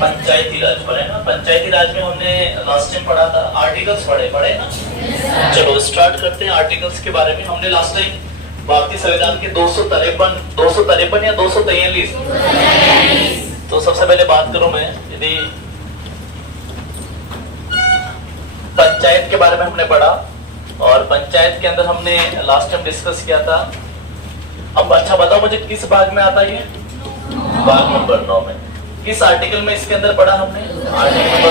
पंचायती राज पढ़े ना। पंचायती राज में हमने लास्ट टाइम पढ़ा था, आर्टिकल्स पढ़े ना। चलो स्टार्ट करते हैं आर्टिकल्स के बारे में। हमने लास्ट टाइम भारतीय संविधान के 253 या 243। तो सबसे पहले बात करूं मैं, यदि पंचायत के बारे में हमने पढ़ा और पंचायत के अंदर हमने लास्ट टाइम डिस्कस किया था। अब अच्छा बताओ मुझे किस भाग में आता है ये? भाग नंबर 9 में। किस आर्टिकल में इसके अंदर पढ़ा हमने? आर्टिकल नंबर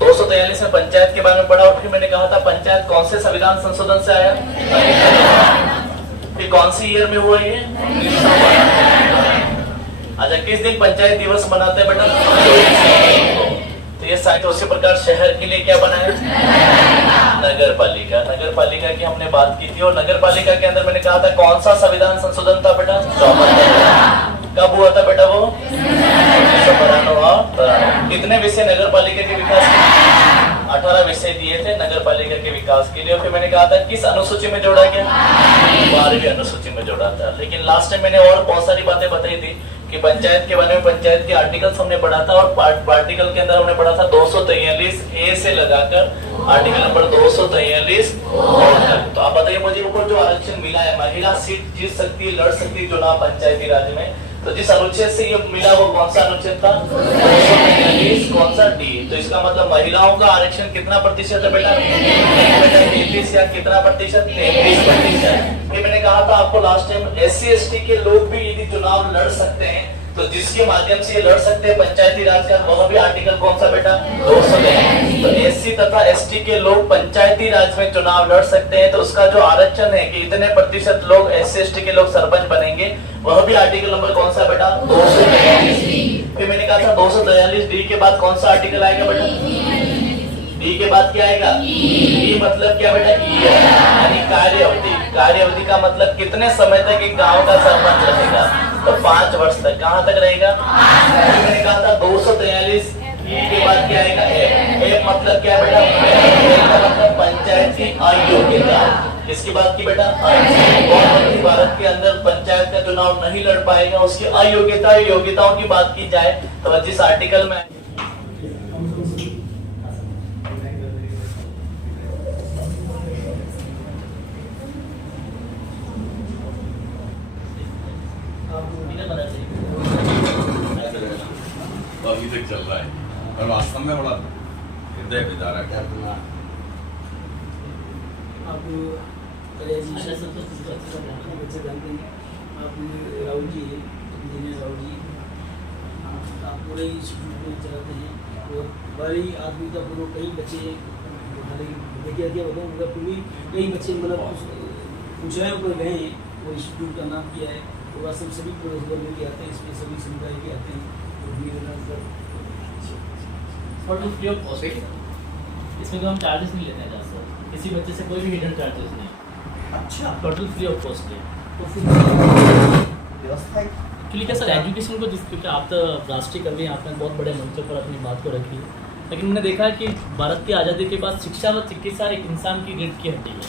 243 में पंचायत के बारे में पढ़ा। और फिर मैंने कहा था पंचायत कौन से संविधान संशोधन से आया? फिर कौन सी ईयर में हुआ ये? 1952। अच्छा, किस दिन पंचायत दिवस मनाते हैं बेटा? तो ये साइट उसी प्रकार शहर के लिए क्या बना है? नगर पालिका। नगर पालिका की हमने बात की थी और नगर पालिका के अंदर मैंने कहा था कौन सा संविधान संशोधन था बेटा? 54। कब हुआ था बेटा वो? 1992। कितने विषय नगर पालिका के विकास के? 18 विषय दिए थे नगर पालिका के विकास के लिए। और फिर मैंने कहा था किस अनुसूची में जोड़ा गया? 12वीं अनुसूची में जोड़ा था। लेकिन लास्ट टाइम मैंने और बहुत सारी बातें बताई थी कि पंचायत के बारे में, पंचायत के आर्टिकल्स हमने पढ़ा था और आर्टिकल के अंदर हमने पढ़ा था 243 ए से लगाकर आर्टिकल नंबर 243 तक। तो आप बताइए मुझे ऊपर जो आरक्षण मिला है, महिला सीट जीत सकती है, लड़ सकती है चुनाव पंचायती राज में, तो जिस अनुच्छेद से ये मिला वो कौन सा अनुच्छेद था? 243 कौन सा? डी। तो इसका मतलब महिलाओं का आरक्षण कितना प्रतिशत है बेटा? 33 या कितना प्रतिशत? 33%। फिर मैंने कहा था आपको लास्ट टाइम SC/ST के लोग भी यदि चुनाव लड़ सकते हैं, तो जिसके माध्यम से ये लड़ सकते हैं पंचायती राज का, वह भी आर्टिकल कौन सा बेटा? 243। तो SC तथा ST के लोग पंचायती राज में चुनाव लड़ सकते हैं, तो उसका जो आरक्षण है कि इतने प्रतिशत लोग SC/ST के लोग सरपंच बनेंगे, वह भी आर्टिकल नंबर कौन सा बेटा? 243। फिर मैंने कहा था 243 डी के बाद कौन सा आर्टिकल आएगा बेटा? डी के बाद क्या आएगा? ई मतलब क्या बेटा? यानी कार्यावधि। कार्यावधि का मतलब कितने समय तक एक गांव का सरपंच रहेगा? तो 5 वर्ष तक। कहां तक रहेगा? मैंने कहा था 243 ई के बाद क्या आएगा? ए मतलब क्या बेटा? मतलब पंचायत की अयोग्यता। इसकी बात की बेटा? भारत के अंदर पंचायत का चुनाव नहीं लड़ पाएगा, उसकी अयोग्यता, योग्यताओं की बात की जाए तो जिस आर्टिकल में तो अभी तक चल रहा है और वास्तव में बड़ा हृदय विदारक है। आप बच्चे जानते हैं, आप राहुल जी, इंजीनियर राहुल जी, आप पूरे इंस्टीट्यूट में चलाते हैं और बड़ी आत्मीयतापूर्वक कई बच्चे, हालांकि क्या बताऊँ, मतलब पूरी कई बच्चे मतलब ऊंचाइयों पर गए हैं और इंस्टीट्यूट का नाम किया है। और सब सभी पूरे वर्ग के आते हैं, इसमें सभी समुदाय के आते हैं। फ्री ऑफ कॉस्ट, इसमें तो हम चार्जेस नहीं लेते हैं ज़्यादा, किसी बच्चे से कोई भी हिडन चार्जेस नहीं। अच्छा, टोटल फ्री ऑफ कॉस्ट है। तो फिर व्यवस्था एक्चुअली क्या सर, एजुकेशन को क्योंकि आप तो राष्ट्रीय कवि हैं, आपने बहुत बड़े मंचों पर अपनी बात को रखी है, लेकिन मैंने देखा है कि भारत की आज़ादी के बाद शिक्षा व चिकित्सा एक इंसान की रीढ़ की हड्डी है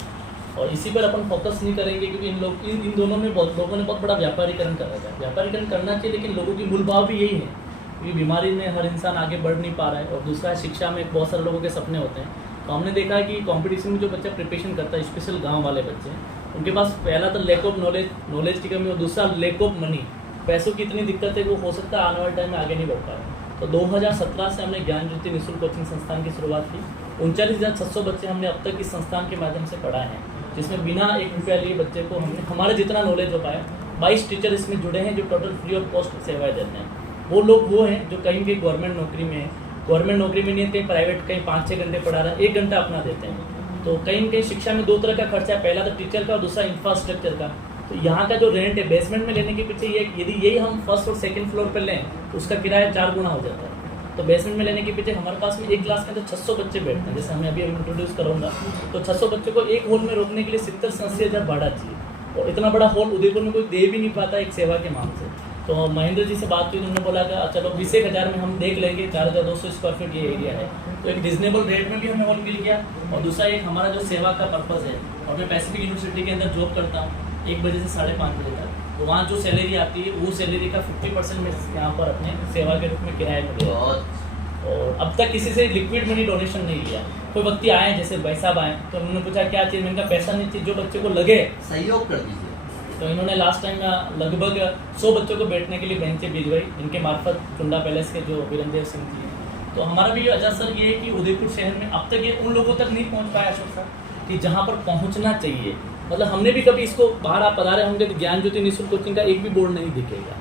और इसी पर अपन फोकस नहीं करेंगे क्योंकि इन दोनों में बहुत लोगों ने बहुत बड़ा व्यापारीकरण कर रखा है। व्यापारीकरण करना चाहिए, लेकिन लोगों की मूल भाव भी यही है क्योंकि बीमारी में हर इंसान आगे बढ़ नहीं पा रहा है और दूसरा है शिक्षा में बहुत सारे लोगों के सपने होते हैं। तो हमने देखा है कि कंपटीशन में जो बच्चा प्रिपरेशन करता है, स्पेशल गांव वाले बच्चे, उनके पास पहला तो लैक ऑफ नॉलेज की कमी और दूसरा लैक ऑफ मनी, पैसों की इतनी दिक्कत है वो हो सकता है आने वाले टाइम में आगे नहीं बढ़ पाए। तो 2017 से हमने ज्ञान ज्योति निःशुल्क कोचिंग संस्थान की शुरुआत की। 39,600 बच्चे हमने अब तक इस संस्थान के माध्यम से पढ़ाए हैं, जिसमें बिना 1 रुपया लिए बच्चे को हमने हमारे जितना नॉलेज हो पाया। 22 टीचर इसमें जुड़े हैं जो टोटल फ्री ऑफ कॉस्ट सेवाएं देते हैं। वो लोग वो हैं जो कहीं भी गवर्नमेंट नौकरी में है, गवर्नमेंट नौकरी में नहीं, कहीं प्राइवेट कहीं 5-6 घंटे पढ़ा रहा है, 1 घंटा अपना देते हैं। तो कहीं शिक्षा में 2 तरह का खर्चा है, पहला तो टीचर का और दूसरा इंफ्रास्ट्रक्चर का। तो यहाँ का जो रेंट है बेसमेंट में लेने के पीछे ये, यदि यही हम फर्स्ट और सेकंड फ्लोर पर लें तो उसका किराया 4 गुना हो जाता है। तो बेसमेंट में लेने के पीछे हमारे पास में एक क्लास के अंदर 600 बच्चे बैठते हैं, जैसे हमें अभी इंट्रोड्यूस करूँगा। तो 600 बच्चों को एक हॉल में रोकने के लिए 70-80 हज़ार भाड़ा चाहिए और इतना बड़ा हॉल उदयपुर में कोई दे भी नहीं पाता एक सेवा के मांग से। तो महेंद्र जी से बात हुई, उन्होंने बोला कि चलो 20,000 में हम देख लेंगे, 4,200 स्क्वायर फीट ये एरिया है, तो एक रिजनेबल रेट में भी हमें हॉल मिल गया। और दूसरा एक हमारा जो सेवा का पर्पज़ है, और मैं पैसिफिक यूनिवर्सिटी के अंदर जॉब करता हूँ 1 बजे से 5:30 बजे तक, तो वहाँ जो सैलरी आती है वो सैलरी का 50% में यहाँ पर अपने सेवा के रूप में किराए पर दिया। और अब तक किसी से लिक्विड मनी डोनेशन नहीं लिया। कोई व्यक्ति आए जैसे भाई साहब आए तो उन्होंने पूछा क्या चाहिए, मैंने कहा पैसा नहीं चाहिए, जो बच्चे को लगे सहयोग कर दीजिए। तो इन्होंने लास्ट टाइम लगभग 100 बच्चों को बैठने के लिए बेंचें भिजवाई, इनके मार्फत टुंडा पैलेस के जो वीरेंद्र सिंह जी हैं। तो हमारा भी अजय सर ये है कि उदयपुर शहर में अब तक ये उन लोगों तक नहीं पहुंच पाया अशोक सर कि जहाँ पर पहुंचना चाहिए। मतलब हमने भी कभी इसको बाहर आप पधारे होंगे तो ज्ञान ज्योति निःशुल्क कोचिंग का एक भी बोर्ड नहीं दिखेगा,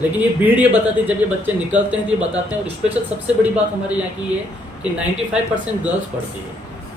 लेकिन ये भीड़ ये बताती है जब ये बच्चे निकलते हैं तो ये बताते हैं। और स्पेशल सबसे बड़ी बात हमारे यहाँ की ये कि 95% गर्ल्स पढ़ती है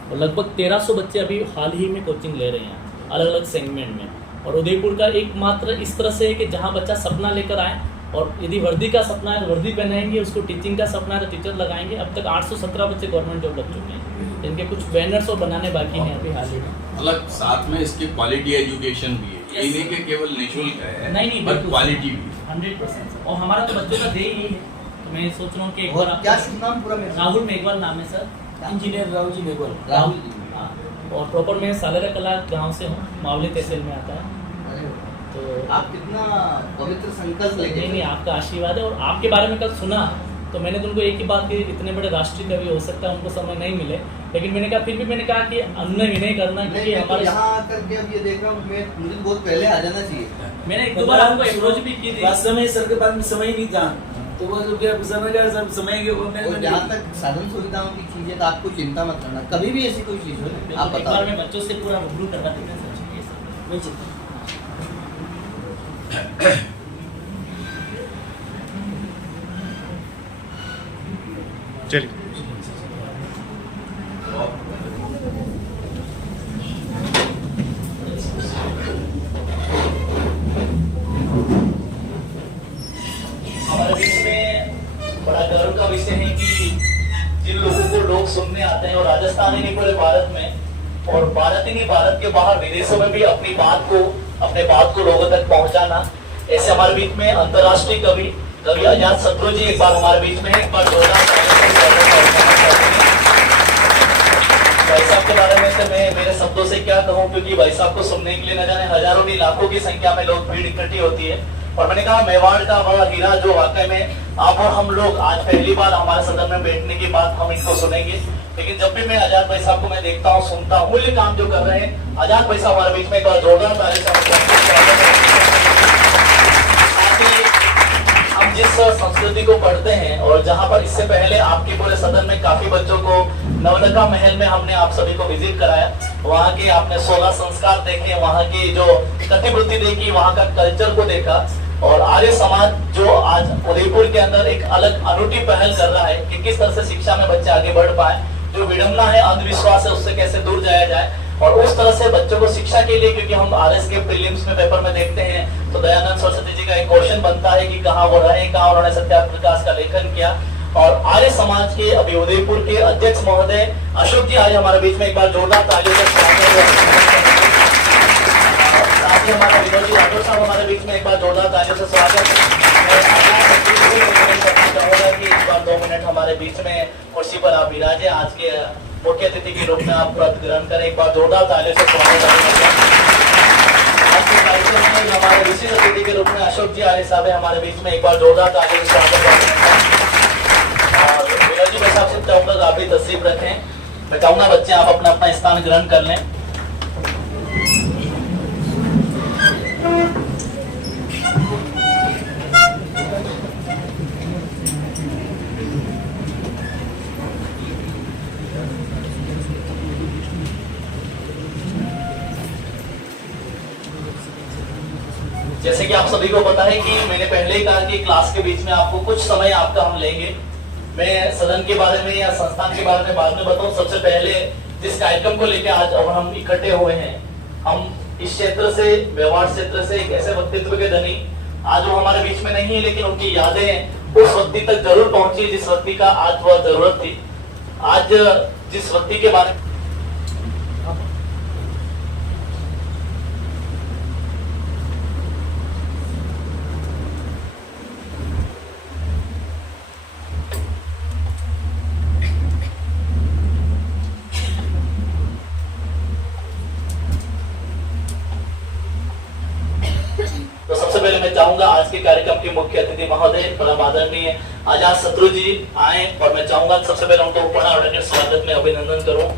और लगभग 1300 बच्चे अभी हाल ही में कोचिंग ले रहे हैं अलग अलग सेगमेंट में। और उदयपुर का एकमात्र इस तरह से है कि जहाँ बच्चा सपना लेकर आए और यदि वर्दी का सपना है तो वर्दी पहनाएंगे, उसको टीचिंग का सपना है तो टीचर लगाएंगे। अब तक 817 बच्चे गवर्नमेंट जॉब लग चुके हैं, इनके कुछ बैनर्स और बनाने बाकी हैं अभी हाल ही में। मतलब साथ में इसकी क्वालिटी एजुकेशन भी है, ये नहीं कि केवल निःशुल्क है, नहीं, पर बिल्कुल। क्वालिटी भी 100%। और हमारा तो बच्चों का ध्येय यही है, तो मैं सोच रहा हूँ कि एक और बार क्या आप शुभ नाम पूरा मेरा? राहुल मेघवाल नाम है सर, इंजीनियर राहुल जी मेघवाल। राहुल। हाँ, और प्रॉपर मैं सालेरा कला गांव से हूँ, मावली तहसील में आता है। अरे तो आप कितना पवित्र संकल्प लेके नहीं, आपका आशीर्वाद है। और आपके बारे में कल सुना तो मैंने तुमको एक ही बात की, इतने बड़े राष्ट्रीय कवि हो सकता है उनको समय नहीं मिले, लेकिन मैंने कहा फिर भी मैंने कहा कि अनुनय विनय करना, क्योंकि नहीं, मैं तो हमारे यहाँ आकर के अब ये देख रहा हूँ, मुझे बहुत पहले आ जाना चाहिए। मैंने एक दो बार आपको अप्रोच भी की थी। वास्तव में सर के पास में समय ही नहीं था, तो वो जो क्या समय का सब समय के वो और मैंने जहाँ तक साधन सुविधाओं की चीजें तो आपको चिंता मत करना, कभी भी ऐसी कोई चीज हो आप एक बार बताओ। मैं बच्चों से पूरा रूबरू करवा देते हैं सर, ये सब। नहीं चिंता। चलिए हमारे बीच में बड़ा गर्व का विषय है कि जिन लोगों को लोग सुनने आते हैं और राजस्थान ही नहीं पूरे भारत में और भारत ही नहीं भारत के बाहर विदेशों में भी अपनी बात को लोगों तक पहुंचाना, ऐसे हमारे बीच में अंतर्राष्ट्रीय कवि आजाद शत्रु जी एक बार हमारे बीच में है। एक बार जोरदार भाई साहब के बारे में से मैं मेरे शब्दों से क्या कहूँ, क्योंकि भाई साहब को सुनने के लिए न जाने हजारों नहीं लाखों की संख्या में लोग भीड़ इकट्ठी होती है। और मैंने कहा मेवाड़ का बड़ा हीरा जो वाकई में आप और हम लोग आज पहली बार हमारे सदन में बैठने की बात हम इनको सुनेंगे, लेकिन जब भी मैं आजाद भाई साहब को मैं देखता हूँ सुनता हूँ, मूल्य काम जो कर रहे हैं आजाद भाई साहब हमारे बीच में एक बार जोरदार ताली से हम जिस संस्कृति को पढ़ते हैं और जहाँ पर इससे पहले आपके पूरे सदन में काफी बच्चों को नवलखा महल में हमने आप सभी को विजिट कराया, वहाँ के आपने 16 संस्कार देखे, वहाँ की जो गतिविधि देखी, वहाँ का कल्चर को देखा। और आर्य समाज जो आज उदयपुर के अंदर एक अलग अनूठी पहल कर रहा है कि किस तरह से शिक्षा में बच्चे आगे बढ़ पाए, जो विडंबना है अंधविश्वास है उससे कैसे दूर जाया जाए और उस तरह से बच्चों को शिक्षा के लिए, क्योंकि हम आरएस के प्रीलिम्स में पेपर में देखते हैं तो दयानंद सरस्वती जी का एक क्वेश्चन बनता है कि कहाँ वो रहे, कहाँ उन्होंने सत्याग्रह प्रकाश का लेखन किया। और आर्य समाज के अभी उदयपुर के अध्यक्ष महोदय अशोक जी आज हमारे बीच में एक बार जोरदार तालियों से स्वागत है। साथ ही हमारे विनोद जी राठौर साहब हमारे बीच में एक बार जोरदार तालियों से स्वागत चाहूंगा कि एक बार 2 मिनट हमारे बीच में कुर्सी पर आप विराजे, आज के मुख्य अतिथि के रूप में आप पद ग्रहण करें। एक बार जोरदार तालियों से स्वागत है। आज के कार्यक्रम में हमारे विशिष्ट अतिथि के रूप में अशोक जी आर्य साहब है हमारे बीच में, एक बार जोरदार तालियों से स्वागत है। और विनोद जी मैं सबसे चाहूंगा आप भी तशरीफ रखें। मैं चाहूंगा बच्चे आप अपना अपना स्थान ग्रहण कर लें। जैसे कि आप सभी को पता है कि मैंने पहले ही कहा कि क्लास के बीच में आपको कुछ समय आपका हम लेंगे। मैं सदन के बारे में या संस्थान के बारे में बाद में बताऊं। सबसे पहले जिस कार्यक्रम को लेकर आज और हम इकट्ठे हुए हैं, हम इस क्षेत्र से, मेवाड़ क्षेत्र से एक ऐसे व्यक्तित्व के धनी आज वो हमारे बीच में नहीं है, लेकिन उनकी यादें उस व्यक्ति तक जरूर पहुंची जिस व्यक्ति का आज वह जरूरत थी। आज जिस व्यक्ति के बारे में तो सबसे पहले चाहूंगा आज के कार्यक्रम के मुख्य अतिथि महोदय परम आदरणीय आजाद शत्रु जी आए और मैं चाहूंगा सबसे पहले उनको ऊपर आकर स्वागत में अभिनंदन करूं।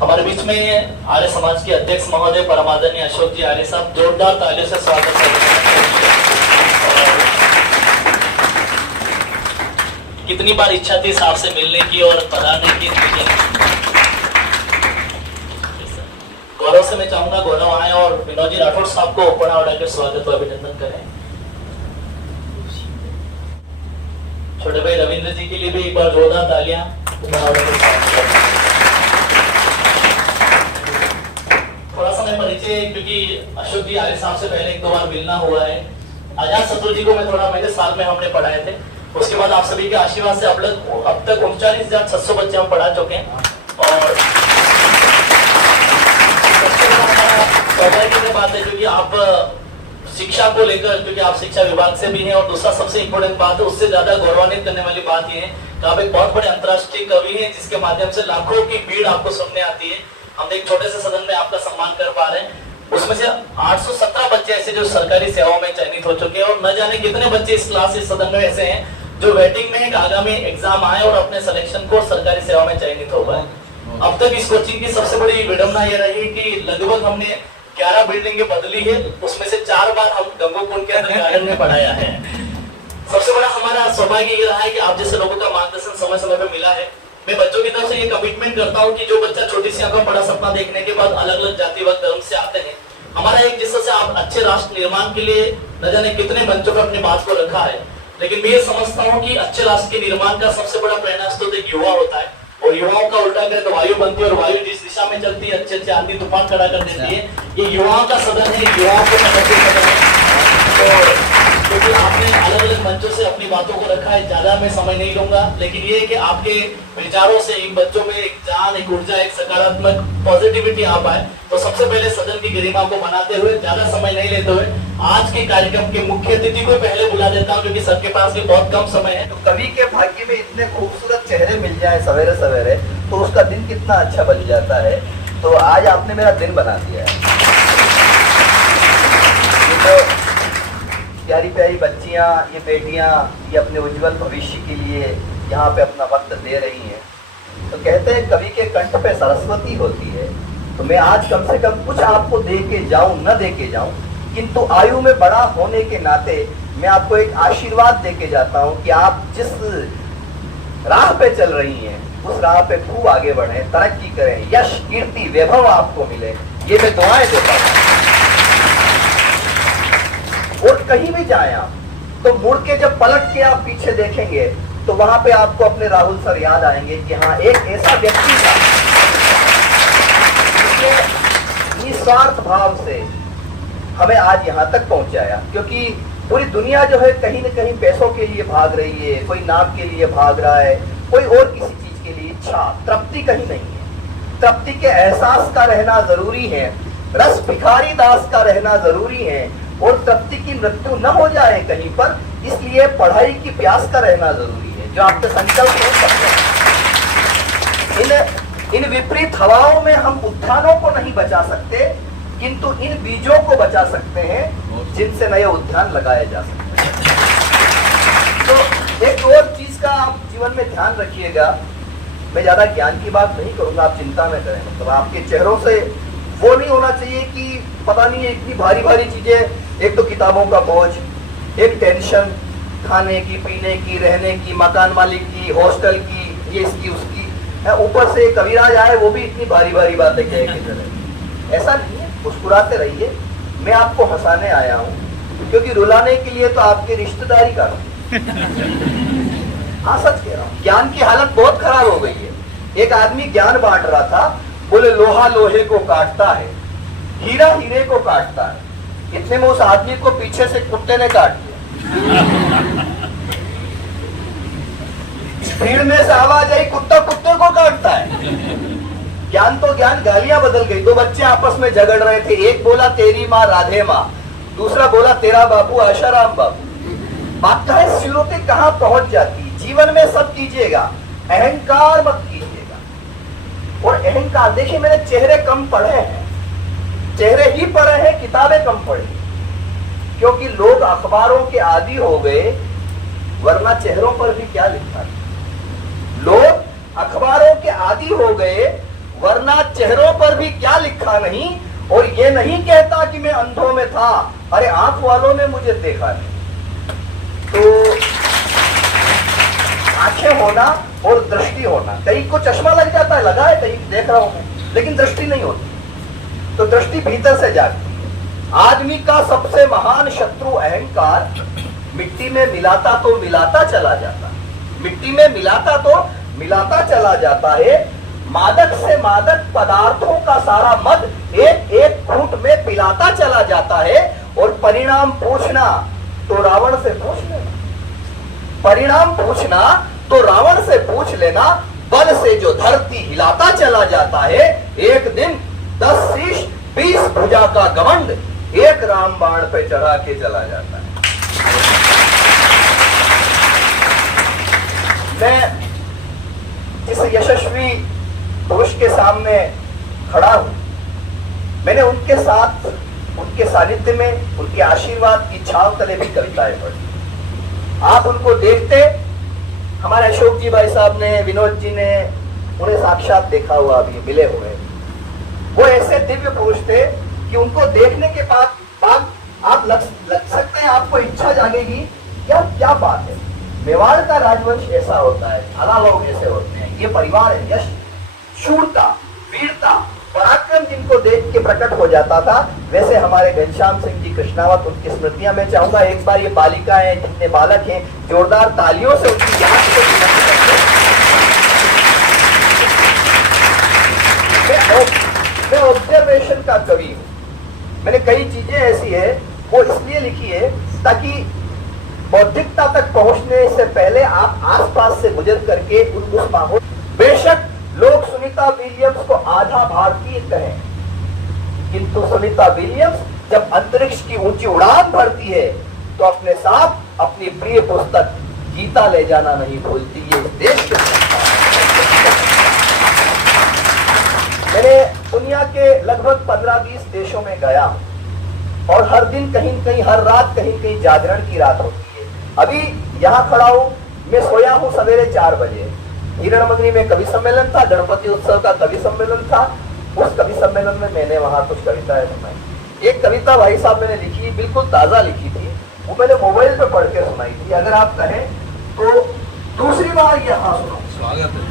हमारे बीच में आर्य समाज के अध्यक्ष महोदय परम आदरणीय अशोक जी आर्य साहब, जोरदार तालियों से स्वागत करते हैं। कितनी बार इच्छा थी साहब से मिलने की और पधारने की, गौरव से मैं चाहूंगा गौरव आए और विनोद जी राठौड़ साहब को ऊपर उठाकर स्वागत और अभिनंदन करें। छोटे भाई रविंद्र जी के लिए भी एक बार जोरदार तालियां। थोड़ा सा मैं परिचय, क्योंकि अशोक जी आर्य साहब से पहले एक दो बार मिलना हुआ है। आजाद शत्रु जी को मैं थोड़ा मेरे साथ में हमने पढ़ाए थे, उसके बाद आप सभी के आशीर्वाद से अब तक 39,600 बच्चे हम पढ़ा चुके हैं। और सौभाग्य की बात है क्योंकि आप शिक्षा को लेकर, क्योंकि आप शिक्षा विभाग से भी हैं, और दूसरा सबसे इम्पोर्टेंट बात है, उससे ज्यादा गौरवान्वित करने वाली बात यह है कि आप एक बहुत बड़े अंतर्राष्ट्रीय कवि हैं जिसके माध्यम से लाखों की भीड़ आपको सुनने आती है। हम एक छोटे से सदन में आपका सम्मान कर पा रहे हैं, उसमें से 817 बच्चे ऐसे जो सरकारी सेवाओं में चयनित हो चुके हैं, और न जाने कितने बच्चे इस क्लास इस सदन में ऐसे हैं जो वेटिंग में आगामी एग्जाम आए और अपने सिलेक्शन को सरकारी सेवा में चयनित हो गए। अब तक इस कोचिंग की सबसे बड़ी विडंबना यह रही कि लगभग हमने 11 बिल्डिंगें बदली है, उसमें से 4 बार हम गंगोकुंड के अंदर गार्डन में पढ़ाया है। सबसे बड़ा हमारा सौभाग्य ये रहा है कि आप जैसे लोगों का मार्गदर्शन समय समय पर मिला है। मैं बच्चों की तरफ से ये कमिटमेंट करता हूँ कि जो बच्चा छोटी सी आंखों बड़ा सपना देखने के बाद अलग अलग जाति व धर्म से आते हैं, हमारा एक जिससे आप अच्छे राष्ट्र निर्माण के लिए न जाने कितने मंचों पर अपनी बात को रखा है, लेकिन मैं ये समझता हूँ कि अच्छे राष्ट्र के निर्माण का सबसे बड़ा प्रेरणा स्रोत एक युवा होता है, और युवाओं का उल्टा करें तो वायु बनती है, और वायु जिस दिशा में चलती है अच्छे अच्छे आंधी तूफान खड़ा कर देती है। ये युवाओं का सदन है, युवाओं को समर्पित सदन है। क्योंकि आपने अलग अलग मंचों से अपनी बातों को रखा है, ज्यादा मैं समय नहीं लूंगा, लेकिन ये कि आपके विचारों से इन बच्चों में एक जान, एक ऊर्जा, एक सकारात्मक पॉजिटिविटी आ पाए। तो सबसे पहले सदन की गरिमा को बनाते हुए, ज्यादा समय नहीं लेते हुए, आज के कार्यक्रम के मुख्य अतिथि को पहले बुला देता हूँ, क्योंकि सबके पास भी बहुत कम समय है। तो कवि के भाग्य में इतने खूबसूरत चेहरे मिल जाए सवेरे सवेरे, तो उसका दिन कितना अच्छा बन जाता है। तो आज आपने मेरा दिन बना दिया है। तो प्यारी प्यारी बच्चियां, ये बेटियां, ये अपने उज्जवल भविष्य के लिए यहाँ पे अपना वक्त दे रही हैं। तो कहते हैं कवि के कंठ पे सरस्वती होती है। तो मैं आज कम से कम कुछ आपको दे के जाऊं, न दे के जाऊं, किंतु आयु में बड़ा होने के नाते मैं आपको एक आशीर्वाद दे के जाता हूं कि आप जिस राह पे चल रही हैं उस राह पे खूब आगे बढ़ें, तरक्की करें, यश, कीर्ति, वैभव आपको मिले, ये मैं दुआएं देता हूं। और कहीं भी जाएं आप, तो मुड़ के जब पलट के आप पीछे देखेंगे तो वहां पे आपको अपने राहुल सर याद आएंगे कि हाँ, एक ऐसा व्यक्ति था जिसने निस्वार्थ भाव से हमें आज यहाँ तक पहुंचाया। क्योंकि पूरी दुनिया जो है कहीं न कहीं पैसों के लिए भाग रही है, कोई नाम के लिए भाग रहा है, कोई और किसी चीज के लिए, इच्छा, तृप्ति कहीं नहीं है। तृप्ति के एहसास का रहना जरूरी है, रस भिखारी दास का रहना जरूरी है, और तृप्ति की मृत्यु न हो जाए कहीं पर, इसलिए पढ़ाई की प्यास का रहना जरूरी है, जो आपके संकल्प हो सकते हैं। इन विपरीत हवाओं में हम उद्यानों को नहीं बचा सकते, किंतु इन बीजों को बचा सकते हैं जिनसे नए उद्यान लगाए जा सकते हैं। तो एक और चीज का आप जीवन में ध्यान रखिएगा, मैं ज्यादा ज्ञान की बात नहीं करूंगा, आप चिंता न करें। मतलब आपके चेहरों से वो नहीं होना चाहिए कि पता नहीं है इतनी भारी भारी चीजें, एक तो किताबों का बोझ, एक टेंशन, खाने की, पीने की, रहने की, मकान मालिक की, हॉस्टल की, ये इसकी उसकी, ऊपर से कविराज आए वो भी इतनी भारी भारी बातें कहे के चले। ऐसा नहीं है, मुस्कुराते रहिए। मैं आपको हंसाने आया हूँ, क्योंकि रुलाने के लिए तो आपकी रिश्तेदारी का हाँ, सच कह रहा हूँ। ज्ञान की हालत बहुत खराब हो गई है। एक आदमी ज्ञान बांट रहा था, बोले लोहा लोहे को काटता है, हीरा हीरे को काटता है। इतने में उस आदमी को पीछे से कुत्ते ने काट दिया। भीड़ में से आवाज आई, कुत्ता कुत्ते को काटता है। ज्ञान तो ज्ञान, गालियां बदल गई। दो बच्चे आपस में झगड़ रहे थे, एक बोला तेरी माँ राधे माँ, दूसरा बोला तेरा बापू आशाराम बापू। बात का है श्रुति कहां पहुंच जाती है। जीवन में सब कीजिएगा, अहंकार मत कीजिएगा। और अहंकार, देखिए मैंने चेहरे कम पढ़े हैं, चेहरे ही पढ़े हैं, किताबें कम पढ़ी, क्योंकि लोग अखबारों के आदी हो गए, वरना चेहरों पर भी क्या लिखा है। लोग अखबारों के आदी हो गए, वरना चेहरों पर भी क्या लिखा नहीं। और ये नहीं कहता कि मैं अंधों में था, अरे आंख वालों ने मुझे देखा नहीं। तो आंखें होना और दृष्टि होना, कहीं को चश्मा लग जाता है, लगा है, कहीं देख रहा हूं मैं, लेकिन दृष्टि नहीं होती। तो दृष्टि भीतर से जाती है। आदमी का सबसे महान शत्रु अहंकार मिट्टी में मिलाता तो मिलाता चला जाता, मिट्टी में मिलाता तो मिलाता चला जाता है। मादक से मादक पदार्थों का सारा मद एक एक घूंट में पिलाता चला जाता है। और परिणाम पूछना तो रावण से पूछ लेना, परिणाम पूछना तो रावण से पूछ लेना। बल से जो धरती हिलाता चला जाता है, एक दिन 10 शीश 20 भुजा का घमंड एक रामबाण पे चढ़ा के चला जाता है। मैं जिस यशस्वी पुरुष के सामने खड़ा हूं, मैंने उनके साथ, उनके सानिध्य में, उनके आशीर्वाद की छाव तले भी कविताएं पढ़ी। आप उनको देखते, हमारे अशोक जी भाई साहब ने, विनोद जी ने उन्हें साक्षात देखा हुआ, अभी मिले हुए। वो ऐसे दिव्य पुरुष थे कि उनको देखने के बाद आप लग सकते हैं, आपको इच्छा जागेगी क्या बात है। मेवाड़ का राजवंश ऐसा होता है, झाला लोग ऐसे होते हैं, ये परिवार है। यश, शूरता, वीरता, पराक्रम जिनको देख के प्रकट हो जाता था, वैसे हमारे घनश्याम सिंह जी कृष्णावत, उनकी स्मृतियां मैं चाहूंगा एक बार, ये बालिकाएं जितने बालक हैं, जोरदार तालियों से उनकी याद को मैं ऑब्जर्वेशन का कवि हूं। मैंने कई चीजें ऐसी है वो इसलिए लिखी है ताकि बौद्धिकता तक पहुंचने से पहले आप आसपास से गुजर करके उस माहौल। बेशक लोग सुनीता विलियम्स को आधा भारतीय कहें, किंतु सुनीता विलियम्स जब अंतरिक्ष की ऊंची उड़ान भरती है तो अपने साथ अपनी प्रिय पुस्तक गीता ले जाना नहीं भूलती। ये देश के मैंने दुनिया के लगभग 15-20 देशों में गया और हर दिन कहीं कहीं, हर रात कहीं कहीं जागरण की रात होती है। अभी यहाँ खड़ा हूं, मैं सोया हूं सवेरे 4 बजे। हिरणमंगनी में कवि सम्मेलन था, गणपति उत्सव का कवि सम्मेलन था। उस कवि सम्मेलन में मैंने वहां कुछ कविताएं सुनाई। एक कविता भाई साहब मैंने लिखी, बिल्कुल ताजा लिखी थी, वो मैंने मोबाइल पे पढ़ के सुनाई थी। अगर आप कहें तो दूसरी बार यहाँ सुनाऊं, स्वागत है।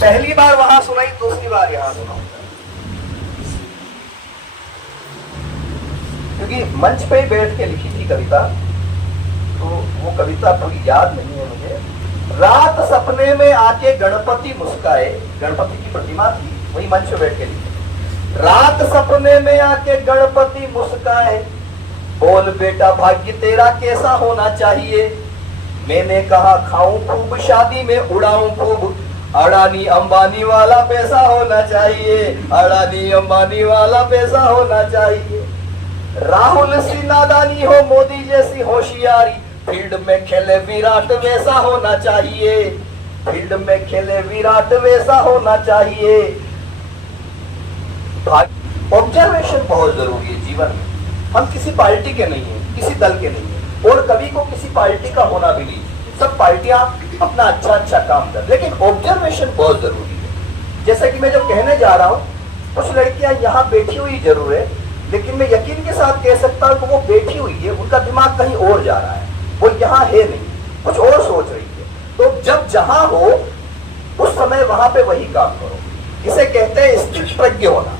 पहली बार वहां सुनाई, दूसरी बार यहाँ सुनाऊं, क्योंकि मंच पे ही बैठ के लिखी थी कविता, तो वो कविता पूरी याद नहीं है मुझे। रात सपने में आके गणपति मुस्काए, गणपति की प्रतिमा थी, वही मंच पे बैठ के लिखी। रात सपने में आके गणपति मुस्काए, बोल बेटा भाग्य तेरा कैसा होना चाहिए। मैंने कहा खाऊं खूब, शादी में उड़ाऊं खूब, अडानी अंबानी वाला पैसा होना चाहिए, अडानी अंबानी वाला पैसा होना चाहिए। राहुल सी नादानी हो, मोदी जैसी होशियारी, फील्ड में खेले विराट वैसा होना चाहिए, फील्ड में खेले विराट वैसा होना चाहिए। ऑब्जर्वेशन बहुत जरूरी है जीवन में। हम किसी पार्टी के नहीं है, किसी दल के नहीं है, और कभी को किसी पार्टी का होना भी नहीं। सब पार्टियां अपना अच्छा काम कर, लेकिन ऑब्जर्वेशन बहुत जरूरी है। जैसे कि मैं जो कहने जा रहा हूँ, कुछ लड़कियां यहाँ बैठी हुई जरूर है, लेकिन मैं यकीन के साथ कह सकता हूँ कि वो बैठी हुई है, उनका दिमाग कहीं और जा रहा है, वो यहाँ है नहीं, कुछ और सोच रही है। तो जब जहां हो उस समय वहां पे वही काम करो। इसे कहते हैं स्थित प्रज्ञ होना।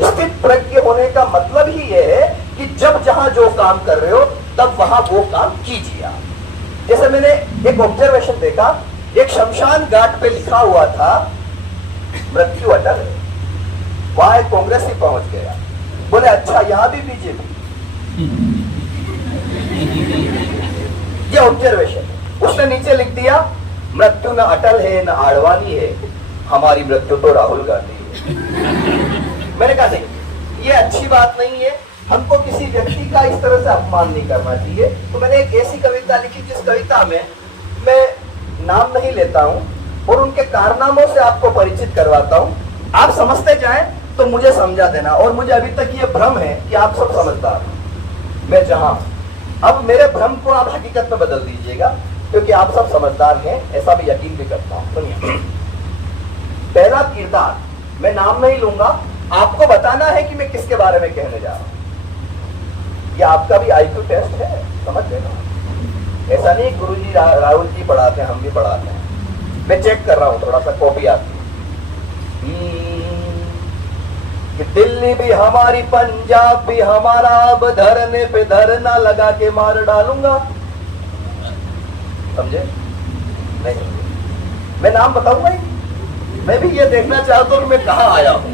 स्थित प्रज्ञ होने का मतलब ही यह है कि जब जहां जो काम कर रहे हो तब वहां वो काम कीजिए आप। जैसे मैंने एक ऑब्जर्वेशन देखा, एक शमशान घाट पे लिखा हुआ था मृत्यु अटल है, वहां एक कांग्रेस ही पहुंच गया, बोले अच्छा यहाँ भी बीजेपी। ये ऑब्जर्वेशन है। उसने नीचे लिख दिया मृत्यु न अटल है न आडवाणी है, हमारी मृत्यु तो राहुल गांधी है। मैंने कहा नहीं, ये अच्छी बात नहीं है, हमको किसी व्यक्ति का इस तरह से अपमान नहीं करना चाहिए। तो मैंने एक ऐसी कविता लिखी जिस कविता में मैं नाम नहीं लेता हूं और उनके कारनामों से आपको परिचित करवाता हूं। आप समझते जाएं तो मुझे समझा देना। और मुझे अभी तक ये भ्रम है कि आप सब समझदार हैं, मैं जहां अब मेरे भ्रम को आप हकीकत में बदल दीजिएगा, क्योंकि आप सब समझदार हैं, ऐसा भी यकीन भी करता हूं। सुनिए, पहला किरदार, मैं नाम नहीं लूंगा, आपको बताना है कि मैं किसके बारे में कहने जा रहा हूं। ये आपका भी आईक्यू टेस्ट है, समझ लेना। ऐसा नहीं गुरुजी राहुल जी पढ़ाते हैं, हम भी पढ़ाते हैं। मैं चेक कर रहा हूं, थोड़ा सा कॉपी आती है कि दिल्ली भी हमारी, पंजाब भी हमारा, अब धरने पे धरना लगा के मार डालूंगा। समझे नहीं समझे? मैं नाम बताऊंगा ही, मैं भी ये देखना चाहता हूं कि मैं कहां आया हूं।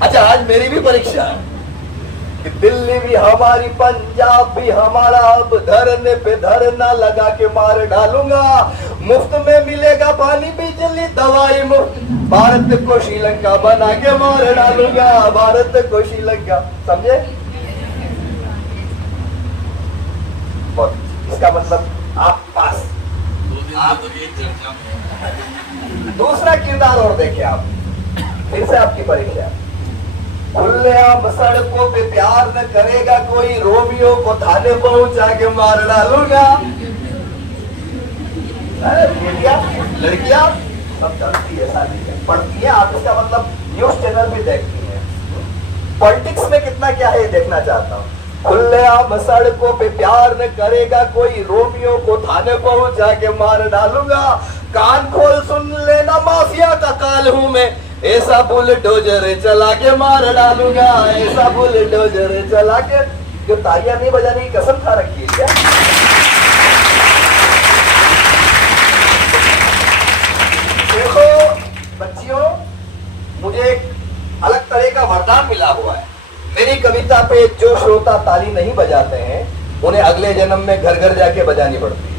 अच्छा, आज मेरी भी परीक्षा है कि दिल्ली भी हमारी, पंजाब भी हमारा, अब धरने पे धरना लगा के मार डालूंगा। मुफ्त में मिलेगा पानी, बिजली, दवाई मुफ्त, भारत को श्रीलंका बना के मार डालूंगा, भारत को श्रीलंका। समझे? और इसका मतलब आप पास। दूसरा किरदार और देखिए आप, फिर से आपकी परीक्षा। खुलेआम सड़कों पे प्यार न करेगा कोई, रोमियो को थाने पहुंचा के मार डालूंगा। लड़कियां सब जानती है, शादी है, पढ़ती है, आप इसका मतलब न्यूज चैनल भी देखती हैं। पॉलिटिक्स में कितना क्या है ये देखना चाहता हूँ। खुलेआम सड़कों पे प्यार न करेगा कोई, रोमियो को थाने पहुंचा के मार डालूंगा। कान खोल सुन लेना, माफिया का काल हूं मैं, ऐसा बुलडोजर चला के मार डालूंगा, ऐसा बुलडोजर चला के। जो तालियां नहीं बजाने की कसम खा रखी है क्या? देखो बच्चियों, मुझे एक अलग तरह का वरदान मिला हुआ है। मेरी कविता पे जो श्रोता ताली नहीं बजाते हैं, उन्हें अगले जन्म में घर घर जाके बजानी पड़ती है।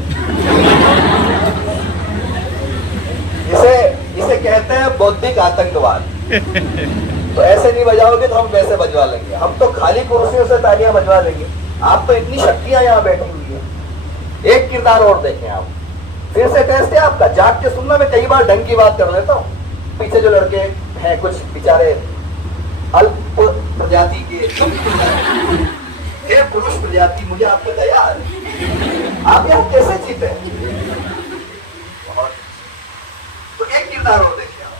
इसे कहते हैं बौद्धिक आतंकवाद। तो ऐसे नहीं बजाओगे तो हम वैसे बजवा लेंगे। हम तो खाली कुर्सियों से तालियां बजवा लेंगे, आप तो इतनी शक्तियां यहाँ बैठी हुई है। एक किरदार और देखें आप, फिर से टेस्ट है आपका, जाग के सुनना। मैं कई बार ढंग की बात कर लेता हूँ। पीछे जो लड़के हैं कुछ बेचारे अल्प प्रजाति के पुरुष प्रजाति, मुझे आप पे दया आ रही। आप यहाँ कैसे जीते हैं? तो एक किरदार और देखिए आप,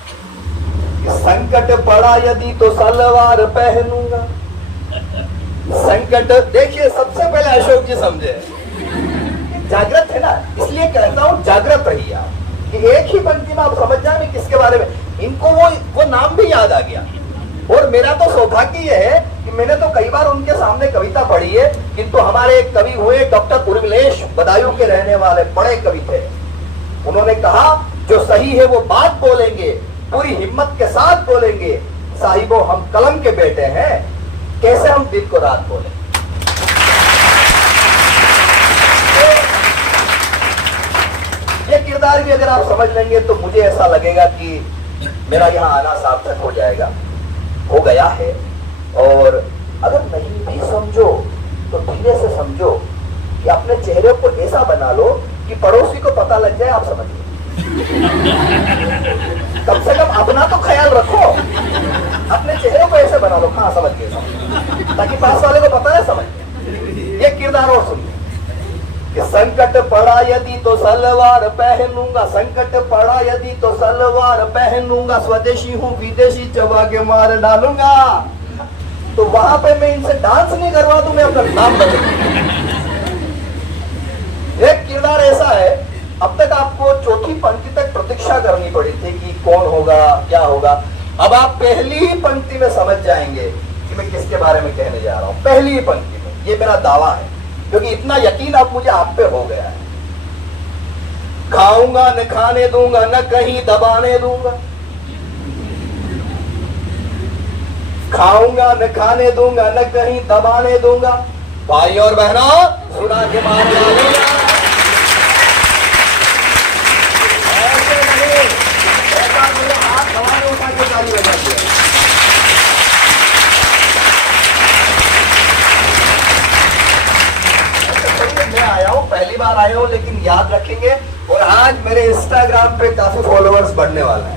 संकट पड़ा यदि तो सलवार पहनूंगा। संकट देखिए, सबसे पहले अशोक जी समझे, जागृत है ना, इसलिए कहता हूं जागृत रहिए आप, कि एक ही पंक्ति में आप समझ जाए किसके बारे में। इनको वो नाम भी याद आ गया। और मेरा तो सौभाग्य ये है कि मैंने तो कई बार उनके सामने कविता पढ़ी है। किंतु हमारे एक कवि हुए डॉक्टर उर्मिलेश, बदायूं के रहने वाले बड़े कवि थे। उन्होंने कहा, जो सही है वो बात बोलेंगे, पूरी हिम्मत के साथ बोलेंगे। साहिबो हम कलम के बेटे हैं, कैसे हम दिन को रात बोले। ये किरदार भी अगर आप समझ लेंगे तो मुझे ऐसा लगेगा कि मेरा यहाँ आना सार्थक हो जाएगा, हो गया है। और अगर नहीं भी समझो तो धीरे से समझो कि अपने चेहरे को ऐसा बना लो कि पड़ोसी को पता लग जाए आप समझ लो। कम से कम अपना तो ख्याल रखो, अपने चेहरे को ऐसे बना लो, हाँ समझ गए, ताकि पास वाले को पता है समझ गए। ये किरदार और सुनिए कि संकट पड़ा यदि तो सलवार पहनूंगा, संकट पड़ा यदि तो सलवार पहनूंगा, स्वदेशी हूँ विदेशी चबा के मार डालूंगा। तो वहां पे मैं इनसे डांस नहीं करवा दूं, मैं अपना नाम बदलूंगा। एक किरदार ऐसा है, अब तक आपको चौथी पंक्ति तक प्रतीक्षा करनी पड़ी थी कि कौन होगा क्या होगा। अब आप पहली ही पंक्ति में समझ जाएंगे कि मैं किसके बारे में कहने जा रहा हूं। पहली ही पंक्ति में, ये मेरा दावा है, क्योंकि इतना यकीन अब मुझे आप पे हो गया है। खाऊंगा न खाने दूंगा, न कहीं दबाने दूंगा। खाऊंगा न खाने दूंगा, न कहीं दबाने दूंगा। भाई और बहनों, सुना के मार डालूंगा। ऐसे नहीं, ऐसा मुझे हाथ हवा में उठा के ताली बजा दिया। याद रखेंगे। और आज मेरे इंस्टाग्राम पे काफी फॉलोअर्स बढ़ने वाला है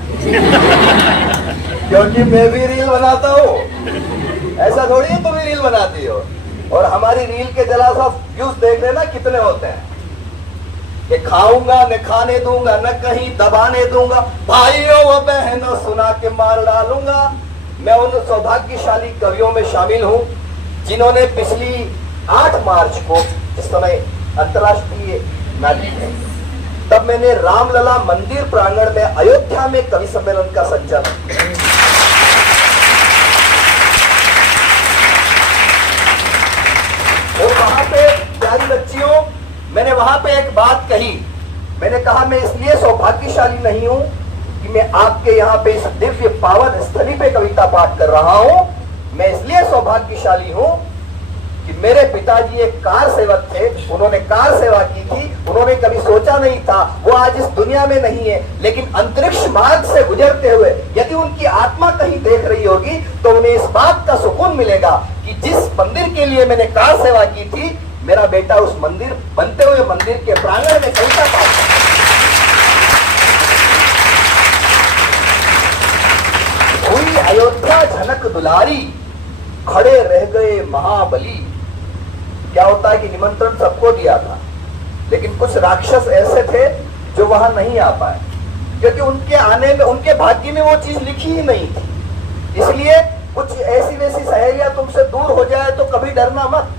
क्योंकि मैं भी रील बनाता हूँ। ऐसा थोड़ी है तुम भी रील बनाती हो। और हमारी रील के जरा सा व्यूज देख लेना कितने होते हैं। कि खाऊंगा न खाने दूंगा न कहीं दबाने दूंगा, भाइयों व बहनों सुना के मार डालूंगा। मैं उन सौभाग्यशाली कवियों में शामिल हूं जिन्होंने पिछली 8 मार्च को, इस समय अंतर्राष्ट्रीय नारी है, तब मैंने रामलला मंदिर प्रांगण में अयोध्या में कवि सम्मेलन का संचालन किया। और वहां पे प्यारी बच्चियों, मैंने वहां पे एक बात कही। मैंने कहा मैं इसलिए सौभाग्यशाली नहीं हूं कि मैं आपके यहाँ पे इस दिव्य पावन स्थली पे कविता पाठ कर रहा हूं। मैं इसलिए सौभाग्यशाली हूं कि मेरे पिताजी एक कार सेवक थे। उन्होंने कार सेवा की थी। उन्होंने कभी सोचा नहीं था, वो आज इस दुनिया में नहीं है, लेकिन अंतरिक्ष मार्ग से गुजरते हुए यदि उनकी आत्मा कहीं देख रही होगी तो उन्हें इस बात का सुकून मिलेगा कि जिस मंदिर के लिए मैंने कार सेवा की थी, मेरा बेटा उस मंदिर बनते हुए मंदिर के प्रांगण में कविता पाठ करता है। हुई अयोध्या झनक दुलारी, खड़े रह गए महाबली। क्या होता है कि निमंत्रण सबको दिया था, लेकिन कुछ राक्षस ऐसे थे जो वहां नहीं आ पाए क्योंकि उनके आने में, उनके भाग्य में वो चीज लिखी ही नहीं थी। इसलिए कुछ ऐसी वैसी सहेलियां तुमसे दूर हो जाए तो कभी डरना मत।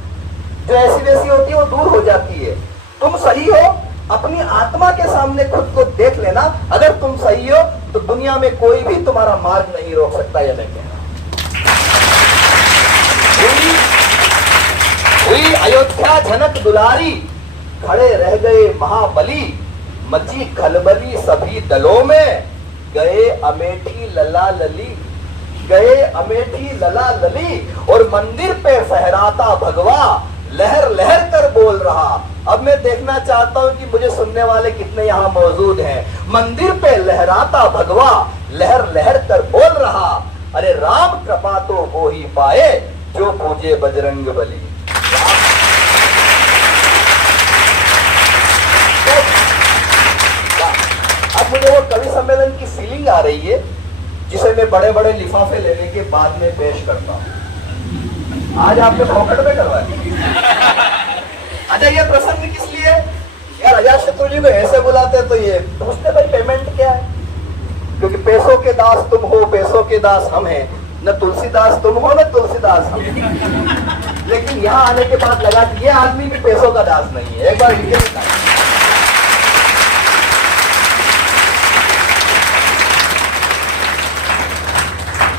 जो ऐसी वैसी होती है वो दूर हो जाती है। तुम सही हो, अपनी आत्मा के सामने खुद को देख लेना। अगर तुम सही हो तो दुनिया में कोई भी तुम्हारा मार्ग नहीं रोक सकता। यह मैं कहना। हुई अयोध्या झनक दुलारी, खड़े रह गए महाबली। मची खलबली सभी दलों में, गए अमेठी लला लली, गए अमेठी लला लली। और मंदिर पे फहराता भगवा, लहर लहर कर बोल रहा। अब मैं देखना चाहता हूं कि मुझे सुनने वाले कितने यहाँ मौजूद हैं। मंदिर पे लहराता भगवा, लहर लहर कर बोल रहा, अरे राम कृपा तो वो ही पाए जो पूजे बजरंग बली। अब मुझे वो कवि सम्मेलन की फीलिंग आ रही है जिसे मैं बड़े बड़े लिफाफे लेने के बाद में पेश करता हूँ। आज आपने पॉकेट में करवाया। अच्छा, ये प्रसंग किस लिए? यार अजातशत्रु जी को ऐसे बुलाते तो ये पूछते भाई पेमेंट क्या है, क्योंकि पैसों के दास तुम हो, पैसों के दास हम हैं। न तुलसीदास तुम हो, न तुलसीदास हम हैं। लेकिन यहाँ आने के बाद लगा कि ये आदमी भी पैसों का दास नहीं है। एक बार ये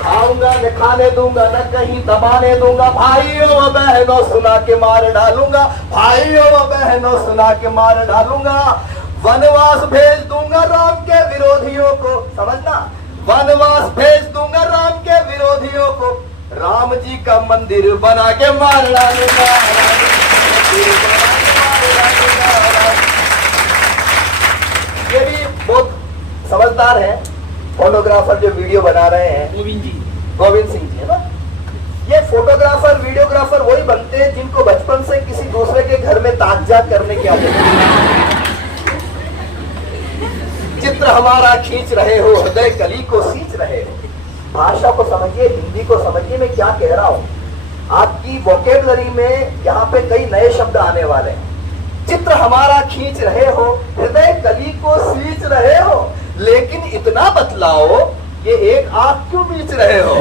खाऊंगा न खाने दूंगा न कहीं दबाने दूंगा, भाइयों व बहनों सुना के मार डालूंगा, भाइयों व बहनों सुना के मार डालूंगा। वनवास भेज दूंगा राम के विरोधियों को, समझना, वनवास भेज दूंगा राम के विरोधियों को। राम जी का मंदिर बना के मार डालूंगा। ये भी बहुत समझदार है फोटोग्राफर जो वीडियो बना रहे हैं, गोविंद सिंह जी, है ना। ये फोटोग्राफर वीडियोग्राफर वही बनते हैं जिनको बचपन से किसी दूसरे के घर में ताकजात करने की आदत है। चित्र हमारा खींच रहे हो, हृदय कली को सींच रहे हो। भाषा को समझिए, हिंदी को समझिए मैं क्या कह रहा हूं। आपकी वोकेबलरी में यहाँ पे कई नए शब्द आने वाले हैं। चित्र हमारा खींच रहे हो, हृदय कली को सींच रहे हो, लेकिन इतना बतलाओ ये एक आंख क्यों बीच रहे हो?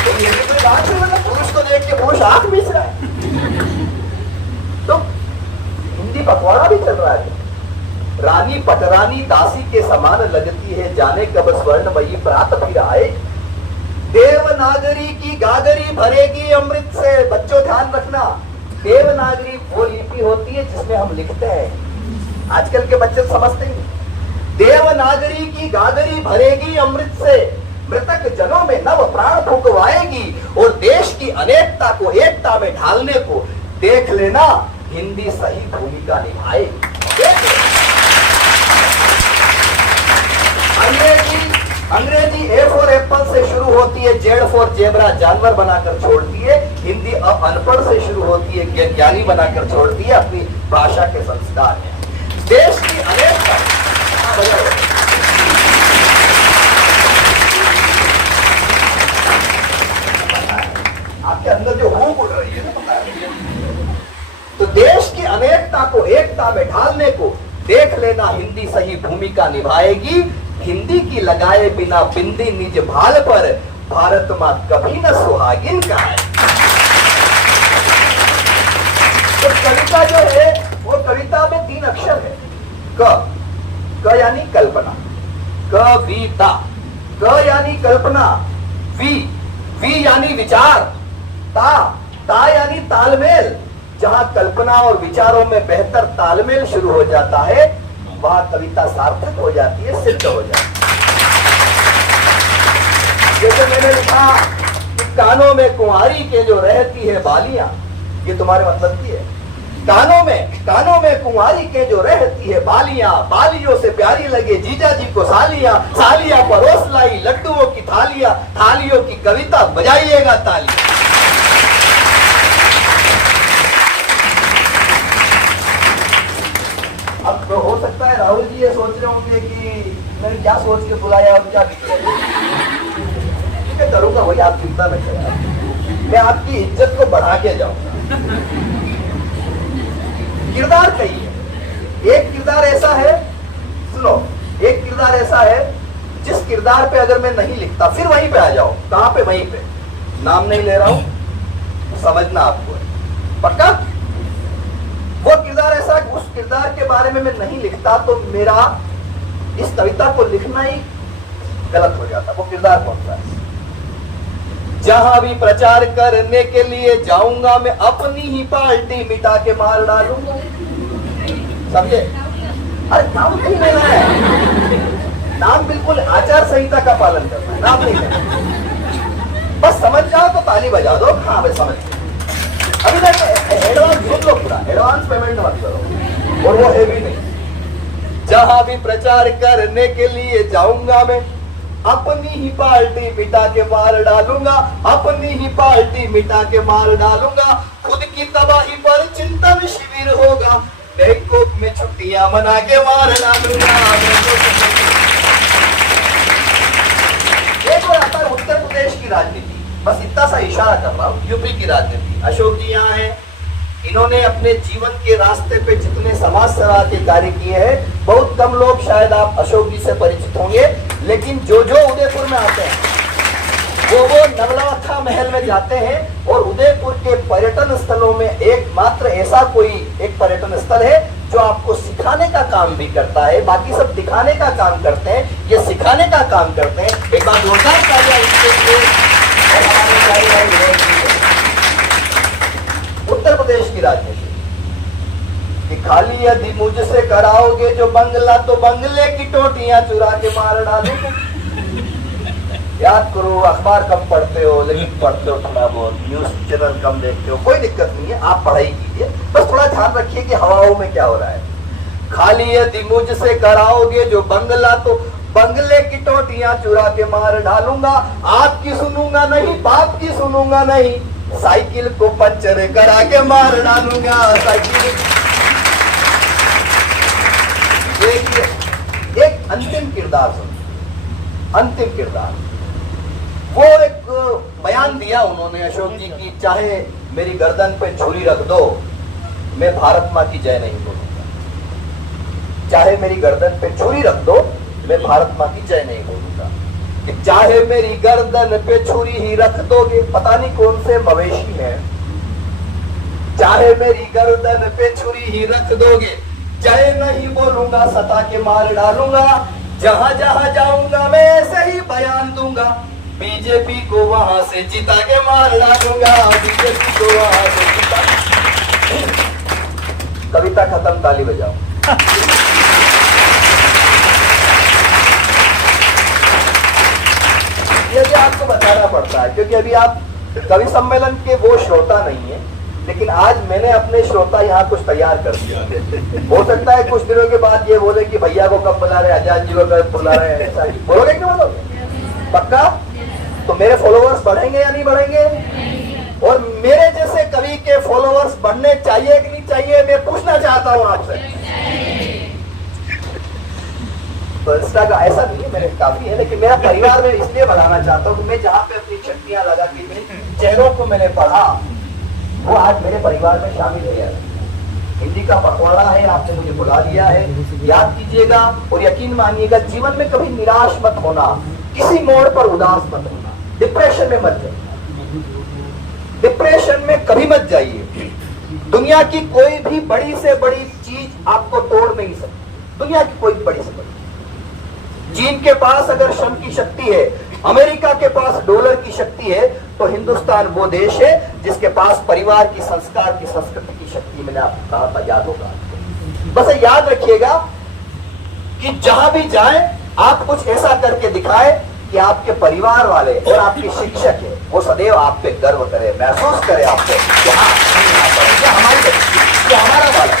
तो ये भी कोई बात है? मतलब पुरुष को देख के पुरुष आंख बीच रहा है। तो हिंदी पखवाड़ा भी चल रहा है। रानी पटरानी दासी के समान लगती है, जाने कब स्वर्णमयी प्रात फिर आए। देवनागरी की गागरी भरेगी अमृत से। बच्चों ध्यान रखना, देवनागरी वो लिपि होती है जिसमें हम लिखते हैं। आजकल के बच्चे समझते नहीं। देवनागरी की गागरी भरेगी अमृत से, मृतक जनों में नव प्राण फूंकवाएगी और देश की अनेकता को एकता में ढालने को देख लेना, हिंदी सही भूमिका निभाएगी। अंग्रेजी A for एप्पल से शुरू होती है, जेड फॉर जेबरा जानवर बनाकर छोड़ती है। हिंदी अनपढ़ से शुरू होती है, ज्ञानी बनाकर छोड़ती है अपनी भाषा के संस्कार में। देश की अनेकता आपके अंदर जो हूँ उड़ रही है, पता है? तो देश की अनेकता को एकता में ढालने को देख लेना हिंदी सही भूमिका निभाएगी। हिंदी की लगाए बिना बिंदी निज भाल पर, भारत मां कभी न सुहागिन का है। तो कविता जो है वो कविता में 3 अक्षर है। क यानी कल्पना, कविता, क यानी कल्पना, वी यानी विचार, ता यानी तालमेल। जहां कल्पना और विचारों में बेहतर तालमेल शुरू हो जाता है, वहां कविता सार्थक हो जाती है, सिद्ध हो जाती है। जैसे मैंने लिखा कि कानों में कुंवारी के जो रहती है बालियां, ये तुम्हारे मतलब की है। कानों में कुंवारी के जो रहती है बालियां, बालियों से प्यारी लगे जीजा जी को सालियां, सालियां परोस लाई लड्डुओं की थालियां, थालियों की कविता बजाइएगा तालियां। अब तो हो सकता है राहुल जी ये सोच रहे होंगे कि मैंने क्या सोच के बुलाया और क्या क्या करूंगा, वही आप चिंता न करें, मैं आपकी इज्जत को बढ़ा के जाऊंगा। किरदार कई है। एक किरदार ऐसा है, सुनो, एक किरदार ऐसा है जिस किरदार पे अगर मैं नहीं लिखता, फिर वहीं पे आ जाओ। कहां पे? वहीं पे। नाम नहीं ले रहा हूं, समझना आपको है, पक्का? वो किरदार ऐसा, उस किरदार के बारे में मैं नहीं लिखता तो मेरा इस कविता को लिखना ही गलत हो जाता। वो किरदार कौन सा है? जहां भी प्रचार करने के लिए जाऊंगा मैं, अपनी ही पार्टी मिटा के मार डालूंगा। समझे? अरे नाम नहीं लेना है, नाम बिल्कुल आचार संहिता का पालन करना है, नाम नहीं लेना। बस समझ जाओ तो ताली बजा दो। हाँ मैं समझ गया। अभी तक एडवांस सुन लो, पूरा एडवांस पेमेंट मत करो, और वो है भी नहीं। जहां भी प्रचार करने के लिए जाऊंगा मैं, अपनी ही पार्टी मिटा के मार डालूंगा, अपनी ही पार्टी मिटा के मार डालूंगा। खुद की तबाही पर चिंतन शिविर होगा, बैंकों में छुट्टियां मना के मार डालूंगा। एक और आता है उत्तर प्रदेश की राजनीति, बस इतना सा इशारा कर रहा हूँ। यूपी की राजनीति, अशोक जी यहाँ हैं, इन्होंने अपने जीवन के रास्ते पे जितने समाज सेवा के कार्य किए हैं, बहुत कम लोग शायद आप अशोक जी से परिचित होंगे, लेकिन जो उदयपुर में आते हैं वो नवलखा महल में जाते हैं। और उदयपुर के पर्यटन स्थलों में एकमात्र ऐसा कोई एक पर्यटन स्थल है जो आपको सिखाने का काम भी करता है, बाकी सब दिखाने का काम करते हैं, ये सिखाने का काम करते हैं। एक बार जोरदार तालियां इसके लिए। उत्तर प्रदेश की राजनीति कि खाली यदि मुझसे कराओगे जो बंगला, तो बंगले की टोटियां चुरा के मार डालूंगा। याद करो, अखबार कम पढ़ते हो लेकिन पढ़ते हो थोड़ा बहुत, न्यूज चैनल कम देखते हो, कोई दिक्कत नहीं है, आप पढ़ाई कीजिए, बस थोड़ा ध्यान रखिए कि हवाओं में क्या हो रहा है। खाली यदि मुझसे कराओगे जो बंगला, तो बंगले की टोटियां चुरा के मार डालूंगा। आपकी सुनूंगा नहीं, बाप की सुनूंगा नहीं, साइकिल को पंचर करा के मार डालूंगा। साइकिल एक अंतिम किरदार सुन, अंतिम किरदार, वो एक बयान दिया उन्होंने अशोक जी की, चाहे मेरी गर्दन पे छुरी रख दो, मैं भारत मां की जय नहीं बोलूंगा। चाहे मेरी गर्दन पे छुरी रख दो, मैं भारत मां की जय नहीं बोलूंगा। चाहे मेरी गर्दन पे छुरी ही रख दोगे, पता नहीं कौन से मवेशी हैं, चाहे मेरी गर्दन पे छुरी ही रख दोगे, जय नहीं बोलूंगा, सता के मार डालूंगा। जहां जहां जाऊंगा मैं ऐसे ही बयान दूंगा, बीजेपी को वहां से जिता के मार डालूंगा, बीजेपी को वहां से जिता। कविता खत्म, ताली बजाओ। ये भी आपको बताना पड़ता है, क्योंकि अभी आप कवि सम्मेलन के वो श्रोता नहीं है, लेकिन आज मैंने अपने श्रोता यहाँ कुछ तैयार कर दिया। हो सकता है कुछ दिनों के बाद ये बोले कि भैया को कब बुला रहे, आजाद जी को कब बुला रहे हैं, ऐसा बोलोगे कि बोलोगे? पक्का? तो मेरे फॉलोअर्स बढ़ेंगे या नहीं बढ़ेंगे? और मेरे जैसे कवि के फॉलोअर्स बढ़ने चाहिए कि नहीं चाहिए, मैं पूछना चाहता हूं आपसे। तो इंस्टा का ऐसा नहीं है, मेरे काफी है, लेकिन मेरा परिवार में इसलिए बढ़ाना चाहता हूँ कि मैं जहाँ पे अपनी छट्टियां लगा के चेहरों को मैंने पढ़ा, वो आज मेरे परिवार में शामिल है। हिंदी का पखवाड़ा है, आपने मुझे बुला लिया है, याद कीजिएगा और यकीन मानिएगा, जीवन में कभी निराश मत होना, किसी मोड़ पर उदास मत होना, डिप्रेशन में मत जाइए, डिप्रेशन में कभी मत जाइए। दुनिया की कोई भी बड़ी से बड़ी चीज आपको तोड़ नहीं सकती, दुनिया की कोई बड़ी से बड़ी। चीन के पास अगर श्रम की शक्ति है, अमेरिका के पास डॉलर की शक्ति है, तो हिंदुस्तान वो देश है जिसके पास परिवार की, संस्कार की, संस्कृति की शक्ति। मैंने आपको कहा था, याद होगा। बस याद रखिएगा कि जहां भी जाएं आप कुछ ऐसा करके दिखाएं कि आपके परिवार वाले और आपके शिक्षक है वो सदैव आप पे गर्व करे, महसूस करे आपको कि हाँ, हमारा बालक।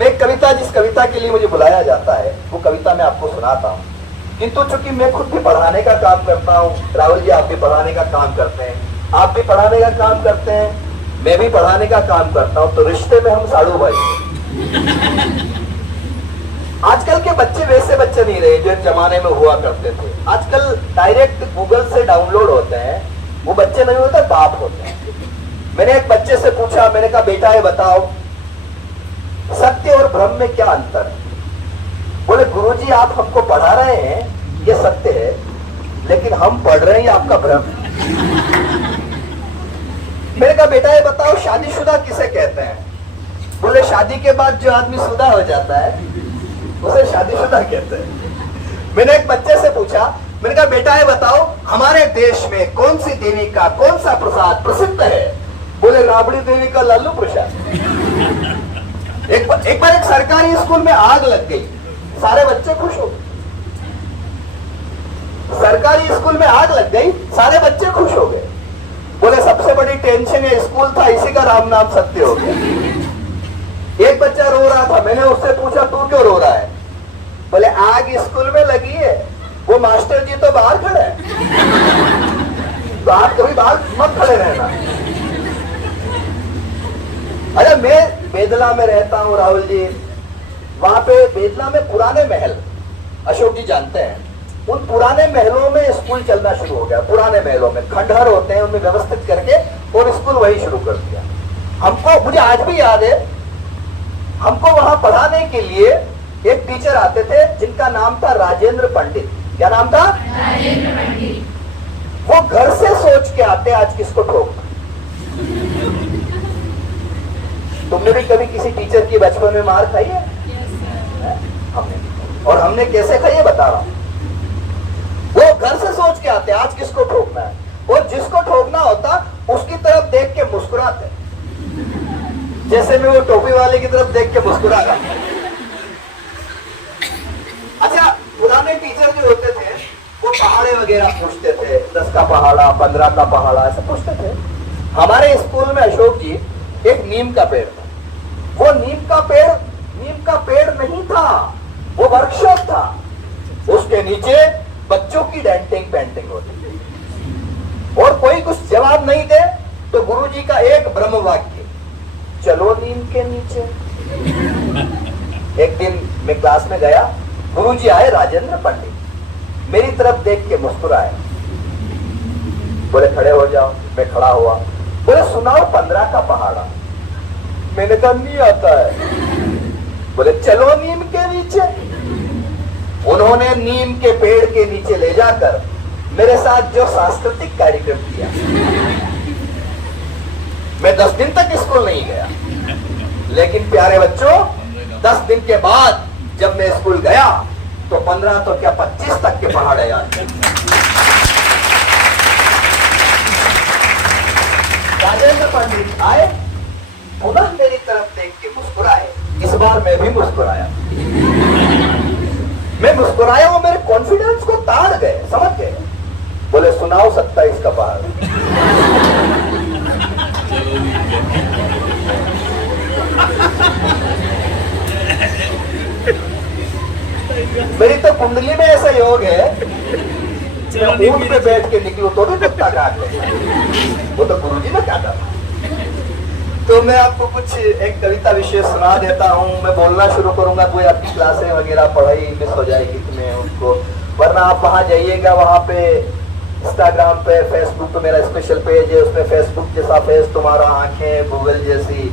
मैं एक कविता, जिस कविता के लिए मुझे बुलाया जाता है, वो कविता मैं आपको सुनाता हूँ। किंतु चूंकि मैं खुद भी पढ़ाने का काम करता हूँ, राहुल जी आप भी पढ़ाने का काम करते हैं, आप भी पढ़ाने का काम करते हैं, मैं भी पढ़ाने का काम करता हूँ, तो रिश्ते में हम साड़ू भाई हैं। आजकल के बच्चे वैसे बच्चे नहीं रहे जो एक जमाने में हुआ करते थे। आजकल डायरेक्ट गूगल से डाउनलोड होते हैं, वो बच्चे नहीं होते, बाप होते हैं। मैंने एक बच्चे से पूछा, मैंने कहा बेटा ये बताओ सत्य और भ्रम में क्या अंतर है? बोले गुरुजी आप हमको पढ़ा रहे हैं ये सत्य है, लेकिन हम पढ़ रहे हैं ये आपका भ्रम। मैंने कहा बेटा ये बताओ शादीशुदा किसे कहते हैं? बोले शादी के बाद जो आदमी शुदा हो जाता है उसे शादीशुदा कहते हैं। मैंने एक बच्चे से पूछा, मैंने कहा बेटा ये बताओ हमारे देश में कौन सी देवी का कौन सा प्रसाद प्रसिद्ध है? बोले राबड़ी देवी का लालू प्रसाद। एक बार एक सरकारी स्कूल में आग लग गई, सारे बच्चे खुश हो गए। सरकारी स्कूल में आग लग गई, सारे बच्चे खुश हो गए। बोले सबसे बड़ी टेंशन ये स्कूल था, इसी का राम नाम सत्य हो गया। एक बच्चा रो रहा था, मैंने उससे पूछा तू क्यों रो रहा है? बोले आग स्कूल में लगी है, वो मास्टर जी तो बाहर खड़े हैं, तो आप कभी बाहर मत खड़े रहना। अरे मैं बेदला में रहता हूँ राहुल जी, वहां पे बेदला में पुराने महल, अशोक जी जानते हैं, उन पुराने महलों में स्कूल चलना शुरू हो गया। पुराने महलों में खंडहर होते हैं, उनमें व्यवस्थित करके और स्कूल वही शुरू कर दिया। हमको, मुझे आज भी याद है, हमको वहां पढ़ाने के लिए एक टीचर आते थे जिनका नाम था राजेंद्र पंडित। क्या नाम था? राजेंद्र पंडित। वो घर से सोच के आते आज किसको ठोकना। तुमने भी कभी किसी टीचर की बचपन में मार खाई है? हमने, और हमने कैसे खाई है बता रहा हूं। वो घर से सोच के आते आज किसको ठोकना है, और जिसको ठोकना होता उसकी तरफ देख के मुस्कुराते, जैसे मैं वो टोपी वाले की तरफ देख के मुस्कुरा रहा। अच्छा, पुराने टीचर जो होते थे वो पहाड़े वगैरह पूछते थे, 10 का पहाड़ा, 15 का पहाड़ा, ऐसा पूछते थे। हमारे स्कूल में अशोक जी एक नीम का पेड़ था। वो नीम का पेड़ नहीं था, वो वर्कशॉप था। उसके नीचे बच्चों की डेंटिंग पेंटिंग होती थी, और कोई कुछ जवाब नहीं दे तो गुरुजी का एक ब्रह्म वाक्य, चलो नीम के नीचे। एक दिन मैं क्लास में गया, गुरुजी आए राजेंद्र पंडित, मेरी तरफ देख के मुस्कुराए, बोले खड़े हो जाओ। मैं खड़ा हुआ, बोले सुनाओ 15 का पहाड़ा। मैंने कहा नहीं आता है। बोले चलो नीम के नीचे। उन्होंने नीम के पेड़ के नीचे ले जाकर मेरे साथ जो सांस्कृतिक कार्यक्रम किया, मैं 10 दिन तक स्कूल नहीं गया, लेकिन प्यारे बच्चों 10 दिन के बाद जब मैं स्कूल गया तो 15 तो क्या 25 तक के पहाड़ याद थे। राजेंद्र पंडित आए, पुनः मेरी तरफ देख के मुस्कुराए। इस बार मैं भी मुस्कुराया। मैं मुस्कुराया, वो मेरे कॉन्फिडेंस को ताड़ गए, समझ गए। बोले सुनाओ 27 का पहाड़। मेरी तो कुंडली में ऐसा योग है चलो ऊंट पे बैठ के निकलूं तो भी कुत्ता काट लेगा, वो तो गुरुजी ने काटा। तो मैं आपको कुछ एक कविता विशेष सुना देता हूँ। मैं बोलना शुरू करूंगा, कोई आपकी क्लासें वगैरह पढ़ाई मिस हो जाएगी तुम्हें उनको, वरना आप वहां जाइएगा, वहां पे इंस्टाग्राम पे फेसबुक पे मेरा स्पेशल पेज है, उसमें फेसबुक जैसा फेस तुम्हारा, आंखें गूगल जैसी,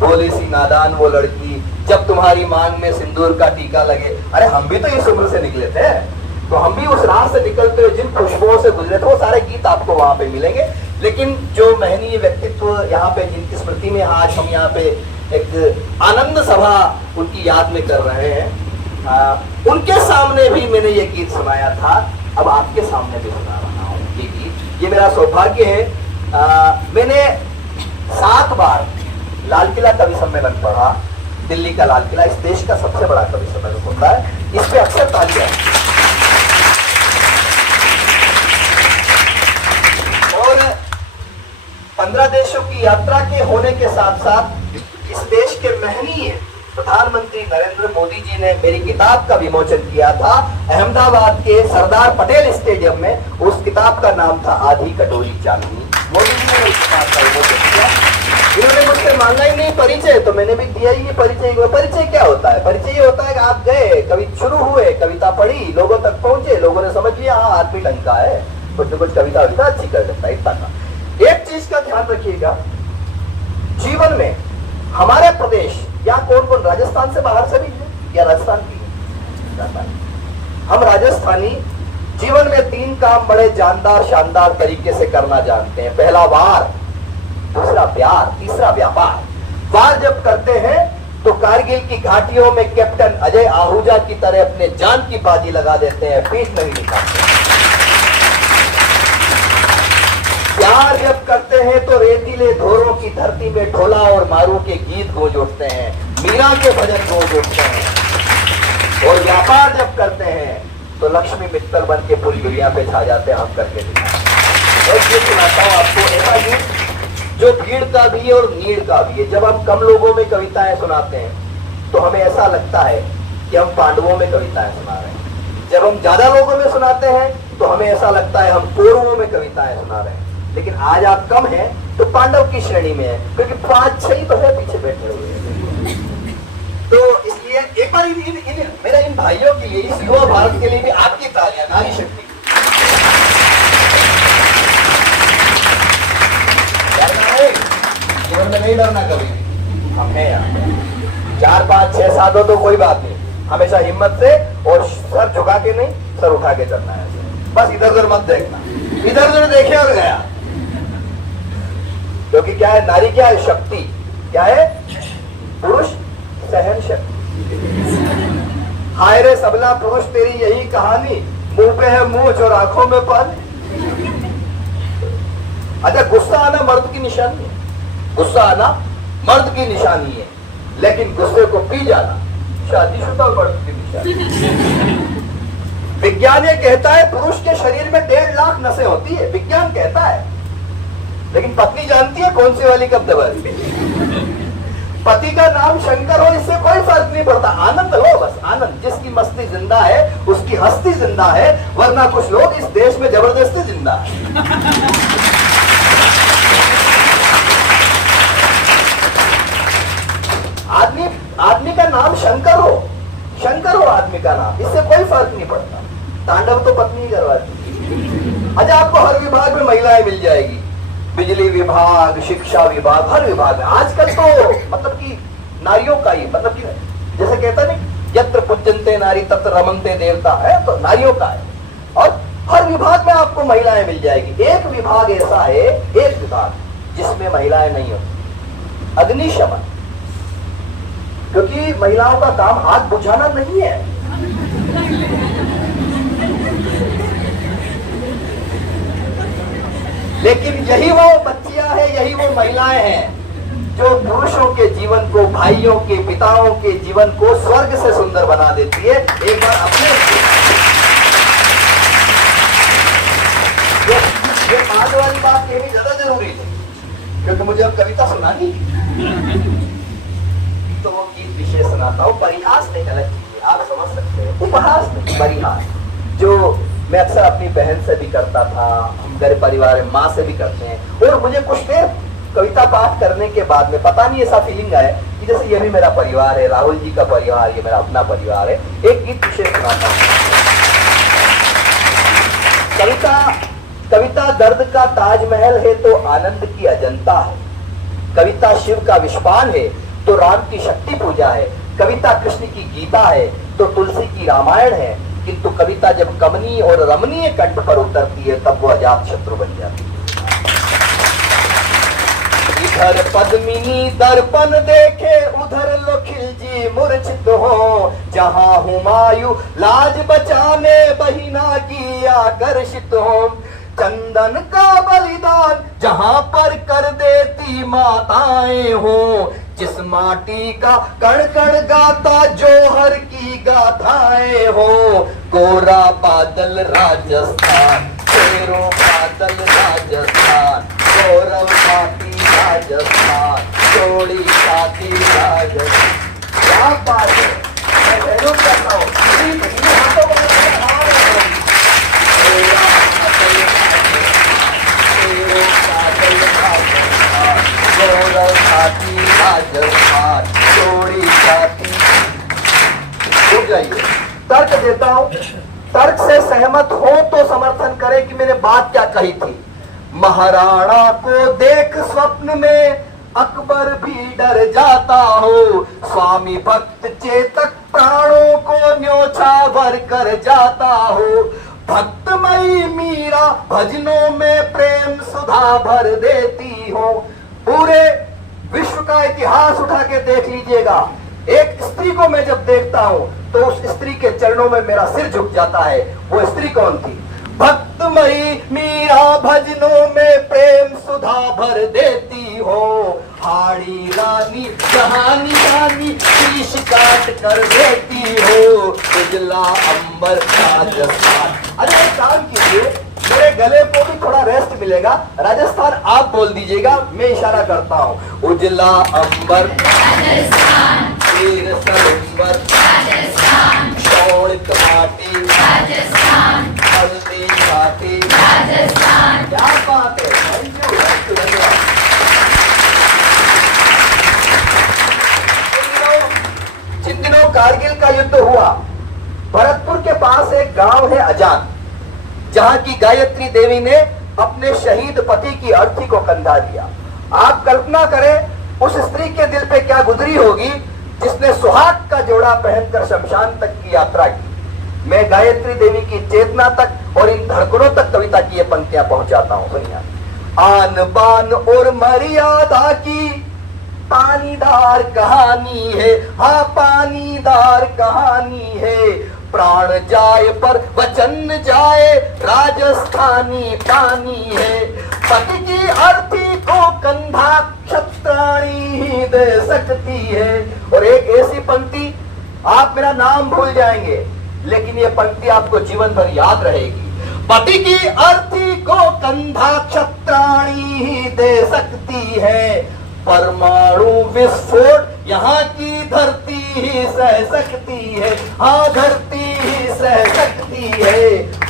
भोली सी नादान वो लड़की, जब तुम्हारी मांग में सिंदूर का टीका लगे। अरे हम भी तो इस उम्र से निकले थे, तो हम भी उस राह से निकलते हुए जिन खुशबुओं से गुजरे थे वो सारे गीत आपको वहां पे मिलेंगे। लेकिन जो महनीय व्यक्तित्व यहाँ पे, जिनकी स्मृति में आज हम यहाँ पे एक आनंद सभा उनकी याद में कर रहे हैं, उनके सामने भी मैंने ये गीत सुनाया था, अब आपके सामने भी सुना रहा हूँ ये गीत। ये मेरा सौभाग्य है। मैंने 7 बार लाल किला कवि सम्मेलन पढ़ा, दिल्ली का लाल किला इस देश का सबसे बड़ा कवि सम्मेलन होता है, इस पे अक्सर तालियां। और 15 देशों की यात्रा के होने के साथ साथ इस देश के महनीय प्रधानमंत्री नरेंद्र मोदी जी ने मेरी किताब का विमोचन किया था अहमदाबाद के सरदार पटेल स्टेडियम में। उस किताब का नाम था आधी कटोरी चांदनी। मोदी जी ने मेरी किताब का विमोचन किया। इन्होंने मुझसे मांगा ही नहीं परिचय, तो मैंने भी दिया ही नहीं परिचय। परिचय क्या होता है? परिचय ये होता है कि आप गए, कवि शुरू हुए, कविता पढ़ी, लोगों तक पहुंचे, लोगों ने समझ लिया हाँ आदमी ढंग का है, कुछ न कुछ कविता अच्छी कर सकता है, इतना का। एक चीज का ध्यान रखिएगा, जीवन में हमारे प्रदेश या कौन कौन राजस्थान से बाहर से भी है या राजस्थान की है, हम राजस्थानी जीवन में 3 काम बड़े जानदार शानदार तरीके से करना जानते हैं। पहला वार, दूसरा प्यार, तीसरा व्यापार। वार जब करते हैं तो कारगिल की घाटियों में कैप्टन अजय आहूजा की तरह अपने जान की बाजी लगा देते हैं, पीठ नहीं दिखाते। प्यार जब करते हैं तो रेतीले धोरों की धरती में ढोला और मारू के गीत गूंज उठते हैं, मीरा के भजन गूंज उठते हैं। और व्यापार जब करते हैं तो लक्ष्मी मित्तल बन के पूरी दुनिया पे छा जाते हैं, हम करके दिखाते। और ये सुनाता हूं आपको ऐसा गीत जो भीड़ का भी है और नीड़ का भी है। जब हम कम लोगों में कविताएं सुनाते हैं तो हमें ऐसा लगता है कि हम पांडवों में कविताएं सुना रहे हैं। जब हम ज्यादा लोगों में सुनाते हैं तो हमें ऐसा लगता है हम कौरवों में कविताएं सुना रहे हैं। लेकिन आज आप कम हैं तो पांडव की श्रेणी में है, क्योंकि 5-6 ही तो है पीछे बैठे हुए। तो इसलिए एक बार मेरा इन भाइयों के लिए, इस युवा भारत के लिए भी आपकी तालियां, नारी शक्ति। डरना है जीवन में, नहीं डरना कभी, हम हैं यहाँ। 4, 5, 6 साल हो तो कोई बात नहीं, हमेशा हिम्मत से और सर झुका के नहीं, सर उठा के चलना है। बस इधर उधर मत देखना, इधर उधर देखे और गया। क्योंकि क्या है, नारी क्या है? शक्ति। क्या है? पुरुष सहन शक्ति। हाय रे सबला पुरुष तेरी यही कहानी, मुंह पे है मूंछ और आंखों में पानी। अच्छा, गुस्सा आना मर्द की निशानी है, गुस्सा आना मर्द की निशानी है, लेकिन गुस्से को पी जाना शादीशुदा मर्द की निशानी। विज्ञान ये कहता है पुरुष के शरीर में 1.5 लाख नसें होती है, विज्ञान कहता है। लेकिन पत्नी जानती है कौन सी वाली कब दबाती। पति का नाम शंकर हो, इससे कोई फर्क नहीं पड़ता, आनंद लो बस, आनंद। जिसकी मस्ती जिंदा है उसकी हस्ती जिंदा है, वरना कुछ लोग इस देश में जबरदस्ती जिंदा है। आदमी का नाम शंकर हो, शंकर हो आदमी का नाम, इससे कोई फर्क नहीं पड़ता। तांडव तो पत्नी ही करवाती। अच्छा, आपको हर विभाग में महिलाएं मिल जाएगी, बिजली विभाग, शिक्षा विभाग, हर विभाग में। आजकल तो मतलब कि नारियों का ही, मतलब कि जैसे कहता नहीं, यत्र पूज्यन्ते नारी तत्र रमन्ते देवता, है तो नारियों का है। और हर विभाग में आपको महिलाएं मिल जाएगी। एक विभाग ऐसा है, एक विभाग जिसमें महिलाएं नहीं होती, अग्निशमन। क्योंकि महिलाओं का काम आग बुझाना नहीं है, लेकिन यही वो बच्चियां हैं, यही वो महिलाएं हैं जो पुरुषों के जीवन को, भाइयों के, पिताओं के जीवन को स्वर्ग से सुंदर बना देती है। एक बार अपने ये बाद वाली बात कहनी ज्यादा जरूरी है, क्योंकि मुझे अब कविता सुनानी तो वो गीत विशेष सुनाता हूँ। परिहास नहीं, अलग चीज है, आप समझ सकते हैं। उपहास नहीं, परिहास। जो मैं अक्सर अपनी बहन से भी करता था, हम घर परिवार में माँ से भी करते हैं। और मुझे कुछ देर कविता पाठ करने के बाद में पता नहीं ऐसा फीलिंग आया कि जैसे ये भी मेरा परिवार है, राहुल जी का परिवार, ये मेरा अपना परिवार है। एक गीत विशेष सुनाता हूँ। कविता दर्द का ताजमहल है तो आनंद की अजंता है। कविता शिव का विश्वान है तो राम की शक्ति पूजा है। कविता कृष्ण की गीता है तो तुलसी की रामायण है। किंतु कविता जब कमनीय और रमणीय कंठ पर उतरती है तब वो अजात शत्रु बन जाती है। इधर पद्मिनी दर्पण देखे उधर लो खिलजी मूर्छित हो। जहां हुमायूं लाज बचाने बहिना की आकर्षित हो। चंदन का बलिदान जहां पर कर देती माताएं हो। जिस माटी का कण कण गाता जोहर की गाथाएं हो। गोरा बादल राजस्थान, शेरों बादल राजस्थान, गौरव माटी राजस्थान, जोड़ी छाती राजस्थान। क्या बात है, मैं सहयोग करता हूँ। हाथों को गौरव छाती राजस्थान, जोड़ी छाती। रुक जाइए, तर्क देता हूं। तर्क से सहमत हो तो समर्थन करें कि मैंने बात क्या कही थी। महाराणा को देख स्वप्न में अकबर भी डर जाता हो। स्वामी भक्त चेतक प्राणों को न्योछावर कर जाता हो। भक्तमयी मीरा भजनों में प्रेम सुधा भर देती हो। पूरे विश्व का इतिहास उठा के देख लीजिएगा, एक स्त्री को मैं जब देखता हूं तो उस स्त्री के चरणों में मेरा सिर झुक जाता है। वो स्त्री कौन थी? भक्तमयी मीरा भजनों में प्रेम सुधा भर देती हो। हाड़ी रानी जहानी रानी शीश काट कर देती हो। उजला अंबर राजस्थान। अरे एक काम कीजिए, मेरे गले को भी थोड़ा रेस्ट मिलेगा। राजस्थान आप बोल दीजिएगा, मैं इशारा करता हूँ। उजला अंबर राजस्थान, तीर सलंबर राजस्थान, शौर्य माटी राजस्थान, हल्दी घाटी राजस्थान। क्या बात है, थैंक यू, धन्यवाद। जिन दिनों कारगिल का युद्ध हुआ, भरतपुर के पास एक गांव है अजान, जहां की गायत्री देवी ने अपने शहीद पति की अर्थी को कंधा दिया। आप कल्पना करें उस स्त्री के दिल पे क्या गुजरी होगी जिसने सुहाग का जोड़ा पहनकर शमशान तक की यात्रा की। मैं गायत्री देवी की चेतना तक और इन धड़कनों तक कविता की ये पंक्तियां पहुंचाता हूं। सुनिए। आन बान और मर्यादा की पानीदार कहानी है। हाँ, पानीदार कहानी है। प्राण जाए पर वचन जाए, राजस्थानी पानी है। पति की अर्थी को कंधा क्षत्राणी ही दे सकती है। और एक ऐसी पंक्ति, आप मेरा नाम भूल जाएंगे लेकिन ये पंक्ति आपको जीवन भर याद रहेगी। पति की अर्थी को कंधा क्षत्राणी ही दे सकती है। परमाणु विस्फोट यहाँ की धरती ही सह सकती है। हाँ, धरती ही सह सकती है।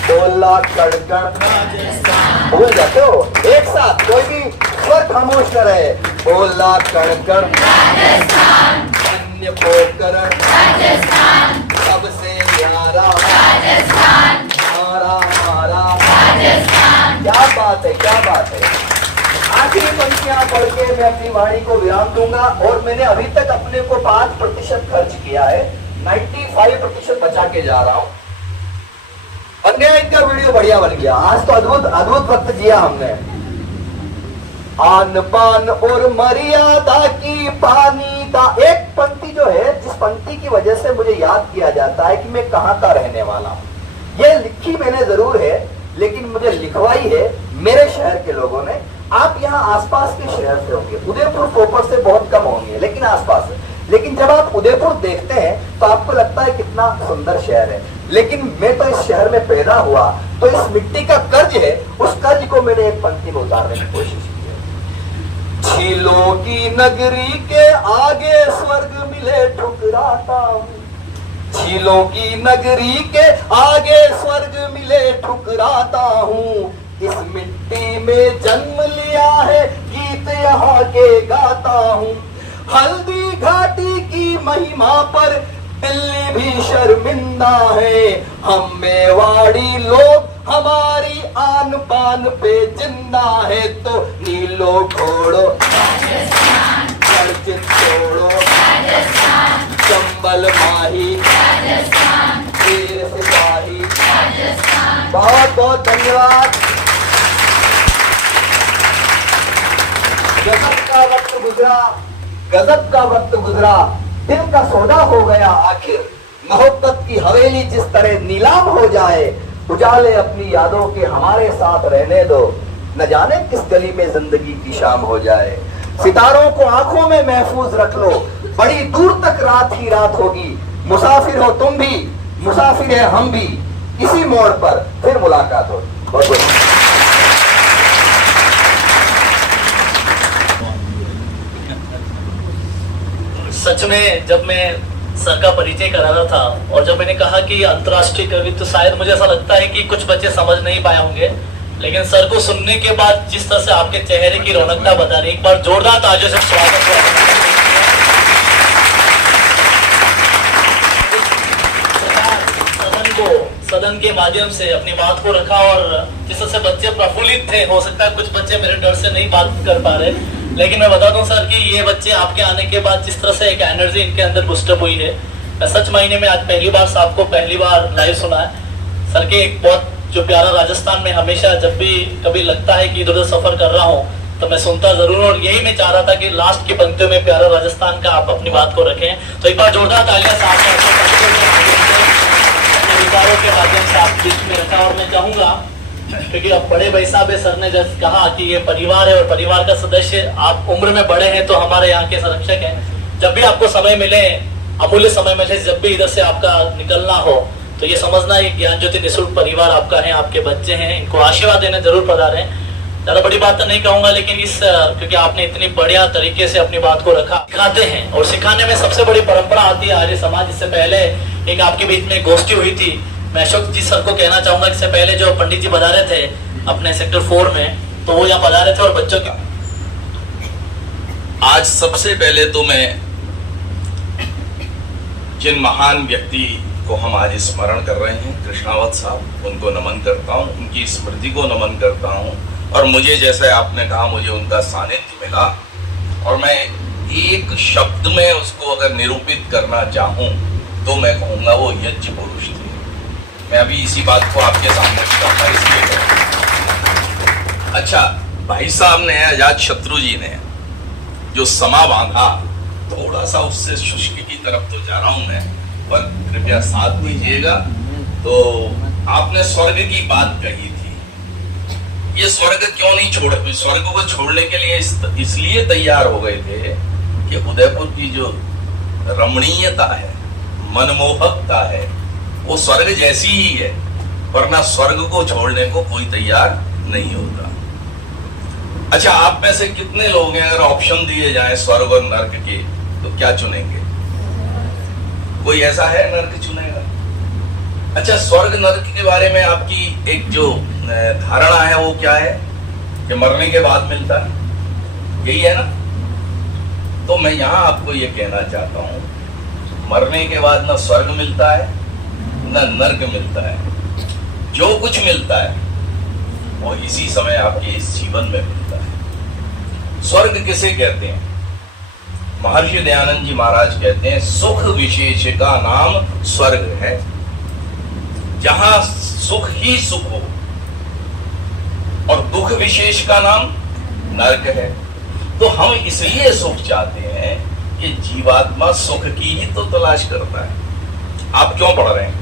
बोला कड़कड़ राजस्थान। भूल जाते हो, एक साथ कोई भी स्वर खामोश न रहे। बोला कड़कड़ राजस्थान, अन्य पोकरण राजस्थान, सबसे प्यारा राजस्थान, मारा मारा राजस्थान। क्या बात है, क्या बात है। आखिरी पंक्तियां पढ़ के मैं अपनी वाणी को विराम दूंगा। और मैंने अभी तक अपने को 5% खर्च किया है, 95% बचा के जा रहा हूं। बन गया इनका वीडियो, बढ़िया बन गया। आज तो अद्भुत अद्भुत वक्त जिया हमने। आन बान और मर्यादा की पानी दा। एक पंक्ति जो है, जिस पंक्ति की वजह से मुझे याद किया जाता है कि मैं कहाँ का रहने वाला हूं। ये लिखी मैंने जरूर है लेकिन मुझे लिखवाई है मेरे शहर के लोगों ने। आप यहाँ आसपास के शहर से होंगे, उदयपुर कोपर से बहुत कम होंगे लेकिन आसपास से। लेकिन जब आप उदयपुर देखते हैं तो आपको लगता है कितना सुंदर शहर है। लेकिन मैं तो इस शहर में पैदा हुआ तो इस मिट्टी का कर्ज है, उस कर्ज को मैंने एक पंक्ति में उतारने की कोशिश की है। झीलों की नगरी के आगे स्वर्ग मिले ठुकराता हूँ। झीलों की नगरी के आगे स्वर्ग मिले ठुकराता हूँ। इस मिट्टी में जन्म लिया है, गीत यहाँ के गाता हूँ। हल्दी घाटी की महिमा पर दिल्ली भी शर्मिंदा है। हम मेवाड़ी लोग हमारी आन पान पे जिंदा है। तो नीलो घोड़ो गर्जित छोड़ो चंबल माही वीर सिपाही। बहुत बहुत धन्यवाद। गजब का वक्त गुजरा, गजब का वक्त गुजरा, दिल का सौदा हो गया आखिर। मोहब्बत की हवेली जिस तरह नीलाम हो जाए, उजाले अपनी यादों के हमारे साथ रहने दो। न जाने किस गली में जिंदगी की शाम हो जाए। सितारों को आंखों में महफूज रख लो, बड़ी दूर तक रात ही रात होगी। मुसाफिर हो तुम भी, मुसाफिर है हम भी, इसी मोड़ पर फिर मुलाकात होगी। बहुत बहुत सच में जब मैं सर का परिचय करा रहा था और जब मैंने कहा कि अंतर्राष्ट्रीय कवि, तो शायद मुझे ऐसा लगता है कि कुछ बच्चे समझ नहीं पाए होंगे, लेकिन सर को सुनने के बाद जिस तरह से आपके चेहरे की रौनकता बता रही, एक बार जोरदार तालियों से स्वागत हो। सदन के माध्यम से अपनी बात को रखा और जिस तरह से बच्चे प्रफुल्लित थे, हो सकता है कुछ बच्चे मेरे डर से नहीं बात कर पा रहे, लेकिन मैं बता दूं सर कि ये बच्चे आपके आने के बाद जिस तरह से एक एनर्जी इनके अंदर बुस्टअप हुई है। मैं सच महीने में आज पहली बार साहब को पहली बार लाइव सुना है। सर के एक बहुत जो प्यारा राजस्थान में हमेशा जब भी कभी लगता है कि इधर उधर सफर कर रहा हूँ तो मैं सुनता जरूर, और यही मैं चाह रहा था कि लास्ट की पंक्तियों में प्यारा राजस्थान का आप अपनी बात को रखें। तो एक बार जोरदार तालियां साहब विचारों के माध्यम से आप बीच में रखा। और मैं चाहूंगा क्योंकि अब बड़े भाई साहब सर ने जैसे कहा कि ये परिवार है और परिवार का सदस्य, आप उम्र में बड़े हैं तो हमारे यहाँ के संरक्षक हैं। जब भी आपको समय मिले, अमूल्य समय मिले, जब भी इधर से आपका निकलना हो तो ये समझना ये ज्ञान ज्योति निःशुल्क परिवार आपका है, आपके बच्चे हैं, इनको आशीर्वाद देने जरूर पधारें। ज्यादा बड़ी बात तो नहीं कहूंगा, लेकिन इस क्योंकि आपने इतनी बढ़िया तरीके से अपनी बात को रखा, सिखाते हैं और सिखाने में सबसे बड़ी परंपरा आती है आर्य समाज। इससे पहले एक आपके बीच में गोष्ठी हुई थी, मैं अशोक जी सर को कहना चाहूंगा, इससे पहले जो पंडित जी पधारे थे अपने सेक्टर 4 में, तो वो यहाँ पधारे थे और बच्चों की आज सबसे पहले तो मैं जिन महान व्यक्ति को हम आज स्मरण कर रहे हैं, कृष्णावत साहब, उनको नमन करता हूँ, उनकी स्मृति को नमन करता हूँ। और मुझे जैसे आपने कहा, मुझे उनका सानिध्य मिला और मैं एक शब्द में उसको अगर निरूपित करना चाहूँ तो मैं कहूँगा वो यज्ञ पुरुष थे। मैं अभी इसी बात को आपके सामने बताऊंगा इसलिए कहूँगा। अच्छा, भाई साहब ने, अजात शत्रु जी ने जो समा बांधा, थोड़ा सा उससे शुष्क की तरफ तो जा रहा हूं मैं, पर कृपया साथ दीजिएगा। तो आपने स्वर्ग की बात कही थी, ये स्वर्ग क्यों नहीं छोड़, स्वर्ग को छोड़ने के लिए इसलिए तैयार हो गए थे कि उदयपुर की जो रमणीयता है, मनमोहकता है, वो स्वर्ग जैसी ही है, वरना स्वर्ग को छोड़ने को कोई तैयार नहीं होता। अच्छा, आप में से कितने लोग हैं, अगर ऑप्शन दिए जाए स्वर्ग और नर्क के, तो क्या चुनेंगे? कोई ऐसा है नर्क चुनेगा? अच्छा, स्वर्ग नर्क के बारे में आपकी एक जो धारणा है वो क्या है कि मरने के बाद मिलता है, यही है ना? तो मैं यहाँ आपको ये कहना चाहता हूँ, मरने के बाद न स्वर्ग मिलता है न नर्क मिलता है। जो कुछ मिलता है वो इसी समय आपके इस जीवन में मिलता है। स्वर्ग किसे कहते हैं? महर्षि दयानंद जी महाराज कहते हैं, सुख विशेष का नाम स्वर्ग है, जहां सुख ही सुख हो, और दुख विशेष का नाम नरक है। तो हम इसलिए सुख चाहते हैं कि जीवात्मा सुख की ही तो तलाश करता है। आप क्यों पढ़ रहे हैं?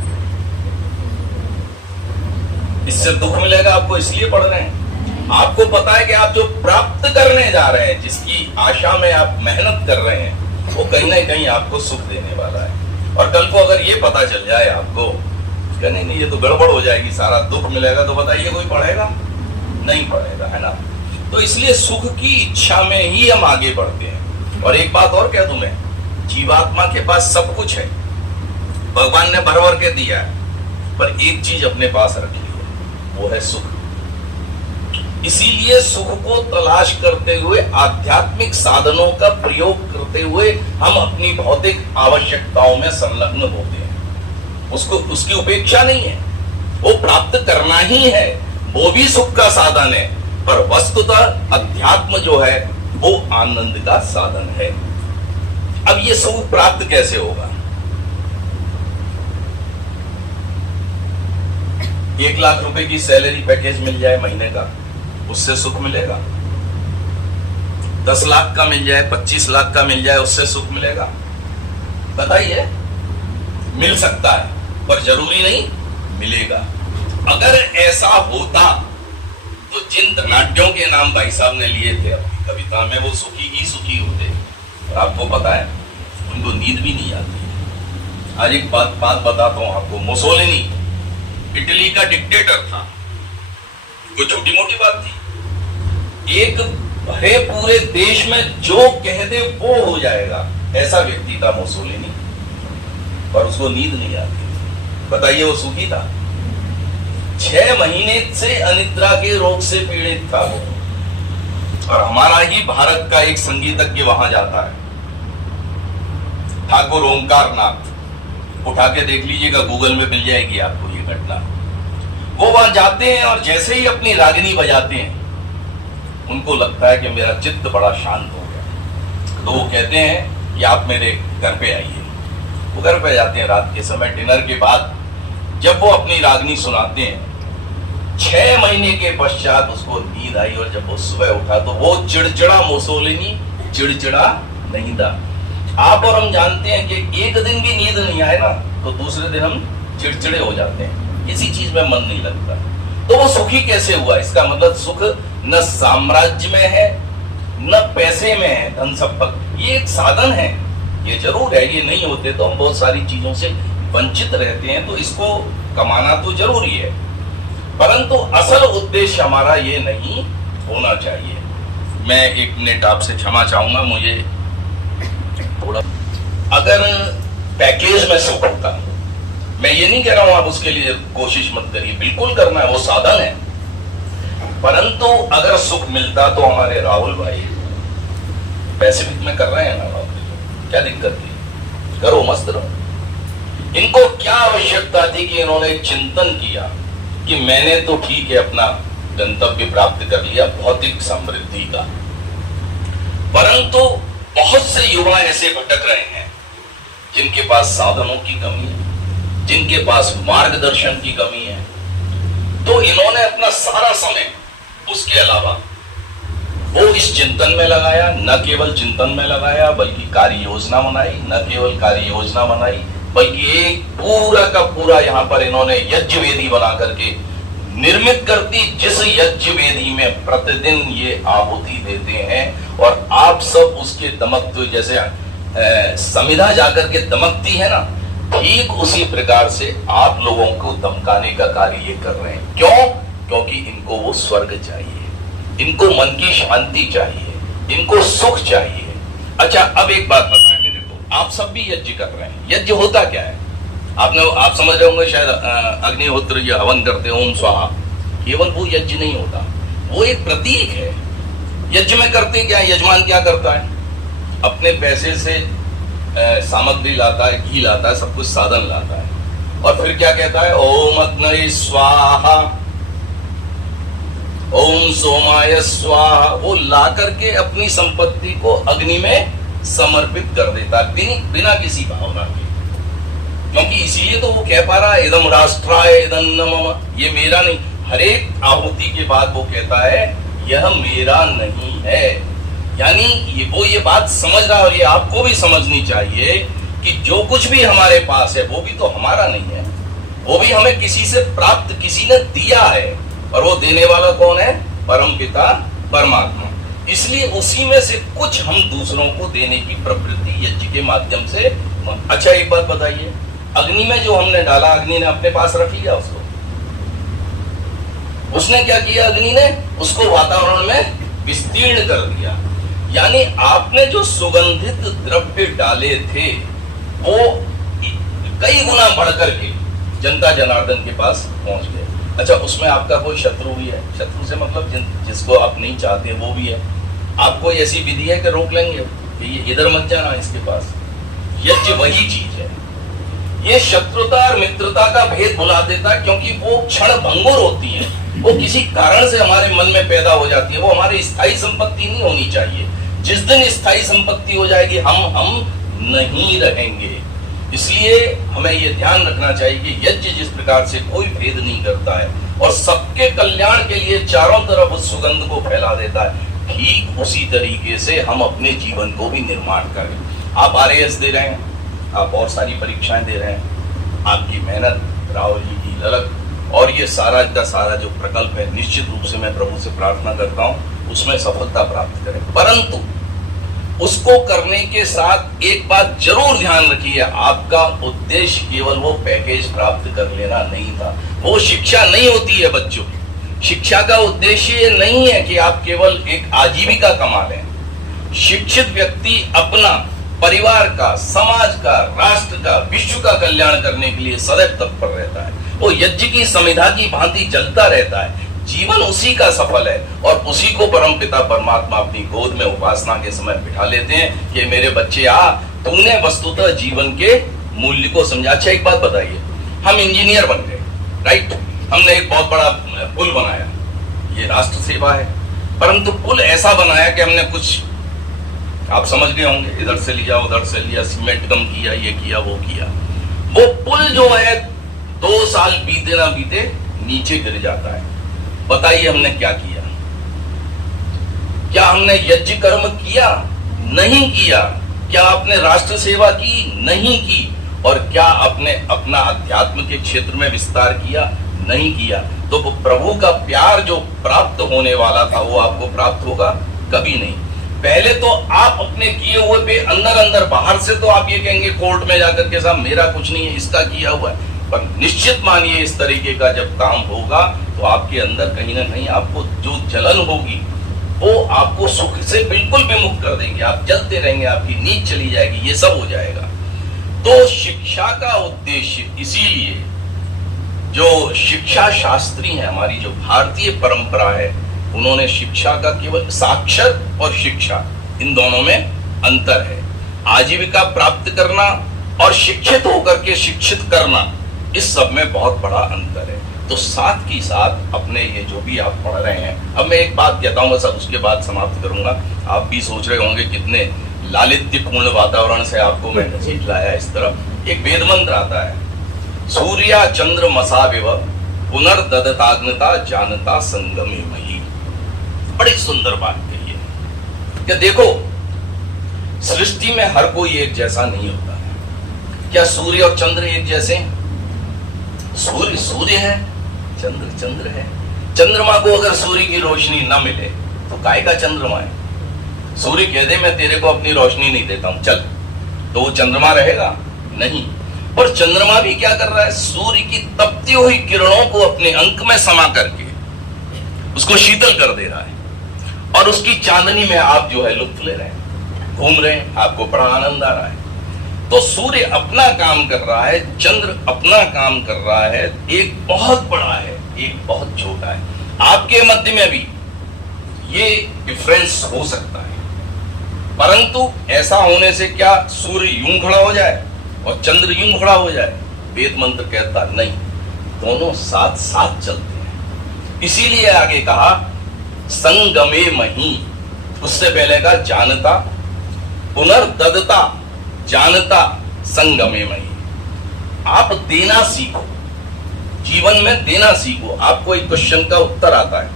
इससे दुख मिलेगा आपको, इसलिए पढ़ रहे हैं। आपको पता है कि आप जो प्राप्त करने जा रहे हैं, जिसकी आशा में आप मेहनत कर रहे हैं, वो कहीं ना कहीं आपको सुख देने वाला है। और कल को अगर ये पता चल जाए आपको कि नहीं ये तो गड़बड़ हो जाएगी, सारा दुख मिलेगा, तो बताइए कोई पढ़ेगा? नहीं पढ़ेगा, है ना? तो इसलिए सुख की इच्छा में ही हम आगे बढ़ते हैं। और एक बात और कह दूं मैं, जीवात्मा के पास सब कुछ है, भगवान ने भर भर के दिया है, पर एक चीज अपने पास रखी है, वो है सुख। इसीलिए सुख को तलाश करते हुए, आध्यात्मिक साधनों का प्रयोग करते हुए हम अपनी भौतिक आवश्यकताओं में संलग्न होते हैं। उसको उसकी उपेक्षा नहीं है, वो प्राप्त करना ही है, वो भी सुख का साधन है, पर वस्तुतः अध्यात्म जो है वो आनंद का साधन है। अब ये सुख प्राप्त कैसे होगा? 1 लाख रुपए की सैलरी पैकेज मिल जाए महीने का, उससे सुख मिलेगा? 10 लाख का मिल जाए, 25 लाख का मिल जाए, उससे सुख मिलेगा? बताइए। मिल सकता है, पर जरूरी नहीं मिलेगा। अगर ऐसा होता तो जिन धनाढ्यों के नाम भाई साहब ने लिए थे अपनी कविता में, वो सुखी ही सुखी होते। और आपको पता है उनको नींद भी नहीं आती। आज एक बात बताता हूं आपको। मुसोलिनी इटली का डिक्टेटर था, कोई छोटी मोटी बात थी? एक भरे पूरे देश में जो कह दे वो हो जाएगा, ऐसा व्यक्ति था मुसोलिनी, पर उसको नींद नहीं आती। बताइए वो सुखी था? 6 महीने से अनिद्रा के रोग से पीड़ित था वो। और हमारा ही भारत का एक संगीतज्ञ वहां जाता है, ठाकुर ओंकार नाथ, उठा के देख लीजिएगा, गूगल में मिल जाएगी आपको ये घटना। वो वहां जाते हैं और जैसे ही अपनी रागिनी बजाते हैं, उनको लगता है कि मेरा चित्त बड़ा शांत हो गया। तो वो कहते हैं कि आप मेरे घर पे आइए। वो घर पे जाते हैं रात के समय, डिनर के बाद। जब वो अपनी रागिनी सुनाते हैं, 6 महीने के पश्चात उसको नींद आई, और जब वो सुबह उठा तो वो चिड़चिड़ा मुसोलिनी चिड़चिड़ा नहीं था। आप और हम जानते हैं कि एक दिन भी नींद नहीं आए ना, तो दूसरे दिन हम चिड़चिड़े हो जाते हैं, किसी चीज में मन नहीं लगता। तो वो सुखी कैसे हुआ? इसका मतलब सुख न साम्राज्य में है, न पैसे में है, धन संपत्ति, ये एक साधन है। ये जरूर है, ये नहीं होते तो हम बहुत सारी चीजों से वंचित रहते हैं, तो इसको कमाना तो जरूरी है, परंतु असल उद्देश्य हमारा ये नहीं होना चाहिए। मैं 1 मिनट आपसे क्षमा चाहूंगा, मुझे थोड़ा, अगर पैकेज में सुख होता, मैं ये नहीं कह रहा हूं आप उसके लिए कोशिश मत करिए, बिल्कुल करना है, वो साधन है, परंतु अगर सुख मिलता तो हमारे राहुल भाई पैसिफिक में कर रहे हैं ना, राहुल, क्या दिक्कत थी? करो, मस्त रहो। इनको क्या आवश्यकता थी कि इन्होंने चिंतन किया कि मैंने तो ठीक है अपना गंतव्य प्राप्त कर लिया भौतिक समृद्धि का, परंतु बहुत से युवा ऐसे भटक रहे हैं जिनके पास साधनों की कमी है, जिनके पास मार्गदर्शन की कमी है। तो इन्होंने अपना सारा समय उसके अलावा वो इस चिंतन में लगाया, न केवल चिंतन में लगाया बल्कि कार्य योजना बनाई, न केवल कार्य योजना बनाई बल्कि एक पूरा का पूरा यहाँ पर इन्होंने यज्ञ वेदी बना करके निर्मित कर दी, जिस यज्ञ वेदी में प्रतिदिन ये आहुति देते हैं, और आप सब उसके दमकते, जैसे समिधा जाकर के दमकती है ना, ठीक उसी प्रकार से आप लोगों को दमकाने का कार्य ये कर रहे हैं। क्यों? क्योंकि इनको वो स्वर्ग चाहिए, इनको मन की शांति चाहिए, इनको सुख चाहिए। अच्छा, अब एक बात बताएं मेरे को, आप सब भी यज्ञ कर रहे हैं, यज्ञ होता क्या है? आप समझ रहे होंगे शायद, अग्निहोत्र ये हवन करते ओम स्वाहा, केवल वो यज्ञ नहीं होता, वो एक प्रतीक है। यज्ञ में करते क्या है? यजमान क्या करता है? अपने पैसे से सामग्री लाता है, घी लाता है, सब कुछ साधन लाता है, और फिर क्या कहता है? ओम अग्नये स्वाहा, ओम सोमाय स्वाहा। वो ला करके अपनी संपत्ति को अग्नि में समर्पित कर देता है, बिना किसी भावना के। क्योंकि इसीलिए तो वो कह पा रहा है इदम राष्ट्राय इदम न मम, ये मेरा नहीं। हर एक आहुति के बाद वो कहता है यह मेरा नहीं है। यानी ये बात समझ रहा है, और ये आपको भी समझनी चाहिए कि जो कुछ भी हमारे पास है वो भी तो हमारा नहीं है, वो भी हमें किसी से प्राप्त, किसी ने दिया है, और वो देने वाला कौन है? परम पिता परमात्मा। इसलिए उसी में से कुछ हम दूसरों को देने की प्रवृत्ति यज्ञ के माध्यम से। अच्छा, एक बात बताइए, अग्नि में जो हमने डाला, अग्नि ने अपने पास रख लिया उसको? उसने क्या किया? अग्नि ने उसको वातावरण में विस्तीर्ण कर दिया। यानी आपने जो सुगंधित द्रव्य डाले थे वो कई गुना बढ़ करके जनता जनार्दन के पास पहुंच गए। अच्छा, उसमें आपका कोई शत्रु भी है? शत्रु से मतलब जिसको आप नहीं चाहते वो भी है। आपको ऐसी विधि है कि रोक लेंगे कि ये इधर मत जाना इसके पास। यज्ञ वही चीज है, ये शत्रुता और मित्रता का भेद भुला देता है, क्योंकि वो क्षण भंगुर होती है, वो किसी कारण से हमारे मन में पैदा हो जाती है, वो हमारी स्थायी संपत्ति नहीं होनी चाहिए। जिस दिन स्थायी संपत्ति हो जाएगी हम नहीं रहेंगे। इसलिए हमें ये ध्यान रखना चाहिए कि यज्ञ जिस प्रकार से कोई भेद नहीं करता है और सबके कल्याण के लिए चारों तरफ उस सुगंध को फैला देता है, ठीक उसी तरीके से हम अपने जीवन को भी निर्माण करें। आप आरएएस दे रहे हैं, आप और सारी परीक्षाएं दे रहे हैं, आपकी मेहनत, राहुल जी की ललक और ये सारा का सारा जो प्रकल्प है, निश्चित रूप से मैं प्रभु से प्रार्थना करता हूं उसमें सफलता प्राप्त करें। परंतु उसको करने के साथ एक बात जरूर ध्यान रखिए, आपका उद्देश्य केवल वो पैकेज प्राप्त कर लेना नहीं था। वो शिक्षा नहीं होती है बच्चों की। शिक्षा का उद्देश्य ये नहीं है कि आप केवल एक आजीविका कमा लें। शिक्षित व्यक्ति अपना, परिवार का, समाज का, राष्ट्र का, विश्व का कल्याण करने के लिए सदैव तत्पर रहता है। वो यज्ञ की समिधा की भांति जलता रहता है। जीवन उसी का सफल है और उसी को परमपिता परमात्मा अपनी गोद में उपासना के समय बिठा लेते हैं कि मेरे बच्चे आ, तुमने वस्तुतः जीवन के मूल्य को समझा। अच्छा, एक बात बताइए, हम इंजीनियर बन गए, राइट, हमने एक बहुत बड़ा पुल बनाया, ये राष्ट्र सेवा है, परंतु पुल ऐसा बनाया कि हमने कुछ, आप समझ गए होंगे, इधर से लिया उधर से लिया, सीमेंट कम किया, ये किया वो किया। वो पुल जो है 2 साल बीते ना बीते नीचे गिर जाता है। बताइए हमने क्या किया? क्या हमने यज्ञ कर्म किया? नहीं किया। क्या आपने राष्ट्र सेवा की? नहीं की। और क्या आपने अपना अध्यात्म के क्षेत्र में विस्तार किया? नहीं किया। तो वो प्रभु का प्यार जो प्राप्त होने वाला था वो आपको प्राप्त होगा? कभी नहीं। पहले तो आप अपने किए हुए पे अंदर अंदर, बाहर से तो आप ये कहेंगे कोर्ट में जाकर के साहब मेरा कुछ नहीं है, इसका किया हुआ है, पर निश्चित मानिए इस तरीके का जब काम होगा तो आपके अंदर कहीं ना कहीं आपको जो जलन होगी वो आपको सुख से बिल्कुल विमुख कर देंगे। आप जलते रहेंगे, आपकी नींद चली जाएगी, ये सब हो जाएगा। तो शिक्षा का उद्देश्य, इसीलिए जो शिक्षा शास्त्री है, हमारी जो भारतीय परंपरा है, उन्होंने शिक्षा का केवल साक्षर और शिक्षा, इन दोनों में अंतर है। आजीविका प्राप्त करना और शिक्षित होकर के शिक्षित करना, इस सब में बहुत बड़ा अंतर है। तो साथ ही साथ अपने ये जो भी आप पढ़ रहे हैं, अब मैं एक बात कहता हूँ बस, अब उसके बाद समाप्त करूंगा। आप भी सोच रहे होंगे कितने लालित्यपूर्ण वातावरण से आपको मैं घसीट लाया इस तरफ। एक वेद मंत्र आता है, सूर्या चंद्र मसा विव पुनर्ददताग्नता जानता संगमे मही। बड़ी सुंदर बात कही है कि देखो, सृष्टि में हर कोई एक जैसा नहीं होता है। क्या सूर्य और चंद्र एक जैसे हैं? सूर्य सूर्य है, चंद्र चंद्र है। चंद्रमा को अगर सूर्य की रोशनी न मिले तो काय का चंद्रमा है? सूर्य कह दे मैं तेरे को अपनी रोशनी नहीं देता हूं, चल, तो वो चंद्रमा रहेगा? नहीं। और चंद्रमा भी क्या कर रहा है? सूर्य की तपती हुई किरणों को अपने अंक में समा करके उसको शीतल कर दे रहा है, और उसकी चांदनी में आप जो है लुत्फ ले रहे हैं, घूम रहे हैं, आपको बड़ा आनंद आ रहा है। तो सूर्य अपना काम कर रहा है, चंद्र अपना काम कर रहा है। एक बहुत बड़ा है, एक बहुत छोटा है। आपके मध्य में भी ये डिफरेंस हो सकता है, परंतु ऐसा होने से क्या सूर्य यूं खड़ा हो जाए और चंद्र यूं खड़ा हो जाए? वेद मंत्र कहता नहीं, दोनों साथ साथ चलते हैं। इसीलिए आगे कहा संगमे मही, उससे पहले का जानता, पुनर्ददता, जानता, संगमे मही। आप देना सीखो, जीवन में देना सीखो। आपको एक क्वेश्चन का उत्तर आता है,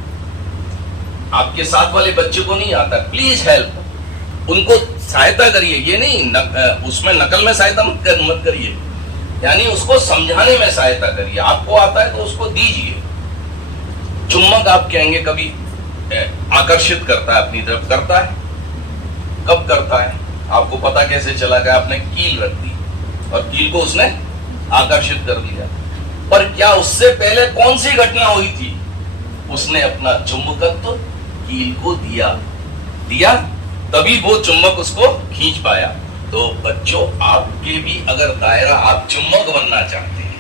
आपके साथ वाले बच्चे को नहीं आता, प्लीज हेल्प, उनको सहायता करिए। ये नहीं उसमें नकल में सहायता मत करिए, यानी उसको समझाने में सहायता करिए। आपको आता है तो उसको दीजिए। चुम्बक आप कहेंगे कभी आकर्षित करता है अपनी तरफ, करता है? कब करता है? आपको पता कैसे चला गया? आपने कील रख दी और कील को उसने आकर्षित कर दिया, पर क्या उससे पहले कौन सी घटना हुई थी? उसने अपना चुंबकत्व कील को दिया, तभी वो चुंबक उसको खींच पाया। तो बच्चों, आपके भी अगर दायरा, आप चुंबक बनना चाहते हैं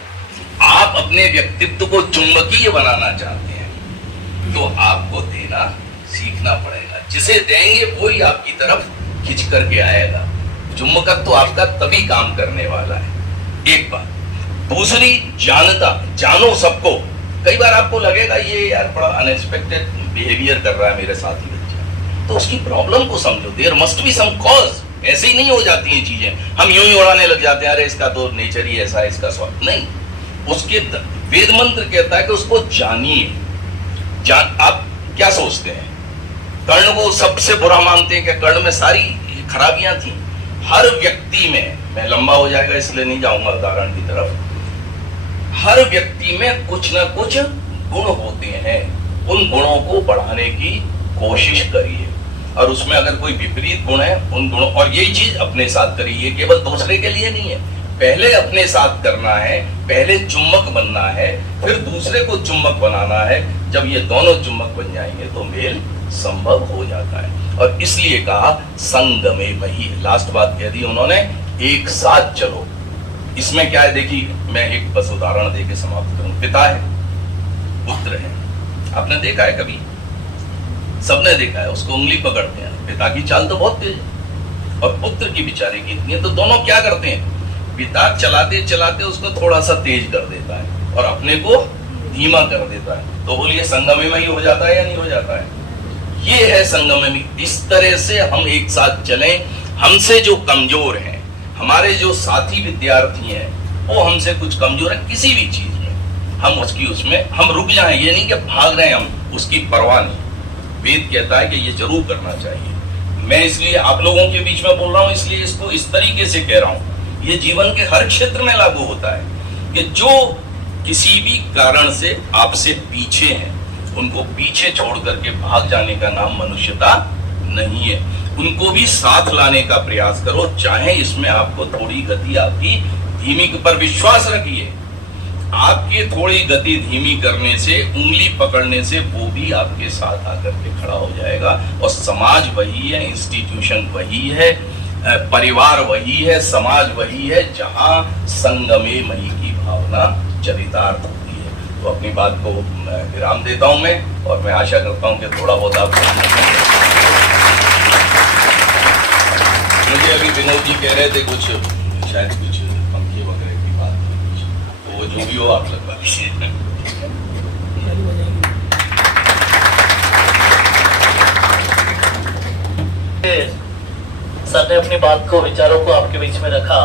आप अपने व्यक्तित्व को चुंबकीय बनाना चाहते हैं तो आपको देना सीखना पड़ेगा। जिसे देंगे वही आपकी तरफ खिंच करके आएगा। चुंबकत्व तो आपका तभी काम करने वाला है। एक बात। दूसरी, जानो सबको। कई बार आपको लगेगा ये यार बड़ा अनएक्सपेक्टेड बिहेवियर कर रहा है मेरे साथी बच्चा, तो उसकी प्रॉब्लम को समझो। There must be some cause. ऐसे ही नहीं हो जाती हैं चीजें, हम यूं ही उड़ाने लग जाते हैं, अरे इसका तो नेचर ही ऐसा है, इसका स्वाद नहीं। उसके वेद मंत्र कहता है कि उसको जानिए। आप क्या सोचते हैं, कर्ण को सबसे बुरा मानते हैं? क्या कर्ण में सारी खराबियां थी? हर व्यक्ति में, मैं लंबा हो जाएगा इसलिए नहीं जाऊंगा उदाहरण की तरफ, हर व्यक्ति में कुछ ना कुछ गुण होते हैं। उन गुणों को बढ़ाने की कोशिश करिए, और उसमें अगर कोई विपरीत गुण है उन गुणों, और यही चीज अपने साथ करिए। केवल दूसरे के लिए नहीं है, पहले अपने साथ करना है, पहले चुंबक बनना है, फिर दूसरे को चुंबक बनाना है। जब ये दोनों चुंबक बन जाएंगे तो मेल संभव हो जाता है। और इसलिए कहा संगमे मही। लास्ट बात कह दी उन्होंने, एक साथ चलो। इसमें क्या है देखिए, मैं एक बस उदाहरण देके समाप्त करूं। पिता है, पुत्र है, आपने देखा है कभी? सबने देखा है, उसको उंगली पकड़ते हैं। पिता की चाल तो बहुत तेज है और पुत्र की बेचारे की इतनी है, तो दोनों क्या करते हैं? पिता चलाते चलाते उसको थोड़ा सा तेज कर देता है और अपने को धीमा कर देता है। तो बोलिए संगमे में ही हो जाता है या नहीं हो जाता है? ये है संगमे में। इस तरह से हम एक साथ चलें। हमसे जो कमजोर हैं, हमारे जो साथी विद्यार्थी हैं, वो हमसे कुछ कमजोर है किसी भी चीज में, हम उसकी उसमें हम रुक जाएं। ये नहीं कि भाग रहे हैं हम, उसकी परवाह नहीं। वेद कहता है कि ये जरूर करना चाहिए। मैं इसलिए आप लोगों के बीच में बोल रहा हूं, इसलिए इसको इस तरीके से कह रहा हूं। ये जीवन के हर क्षेत्र में लागू होता है कि जो किसी भी कारण से आपसे पीछे हैं, उनको पीछे छोड़ करके भाग जाने का नाम मनुष्यता नहीं है। उनको भी साथ लाने का प्रयास करो, चाहे इसमें आपको थोड़ी गति आपकी धीमी, पर विश्वास रखिए आपकी थोड़ी गति धीमी करने से, उंगली पकड़ने से वो भी आपके साथ आकर के खड़ा हो जाएगा। और समाज वही है, इंस्टीट्यूशन वही है, परिवार वही है, समाज वही है जहां संगमे मही की भावना चरितार्थ होती है। तो अपनी बात को विराम देता हूं मैं, और मैं आशा करता हूं कि थोड़ा बहुत आप मुझे अभी विनोद जी कह रहे थे कुछ, शायद कुछ पंखे वगैरह की बात, तो वो जो भी हो आप लगवा लीजिए। सर ने अपनी बात को, विचारों को आपके बीच में रखा।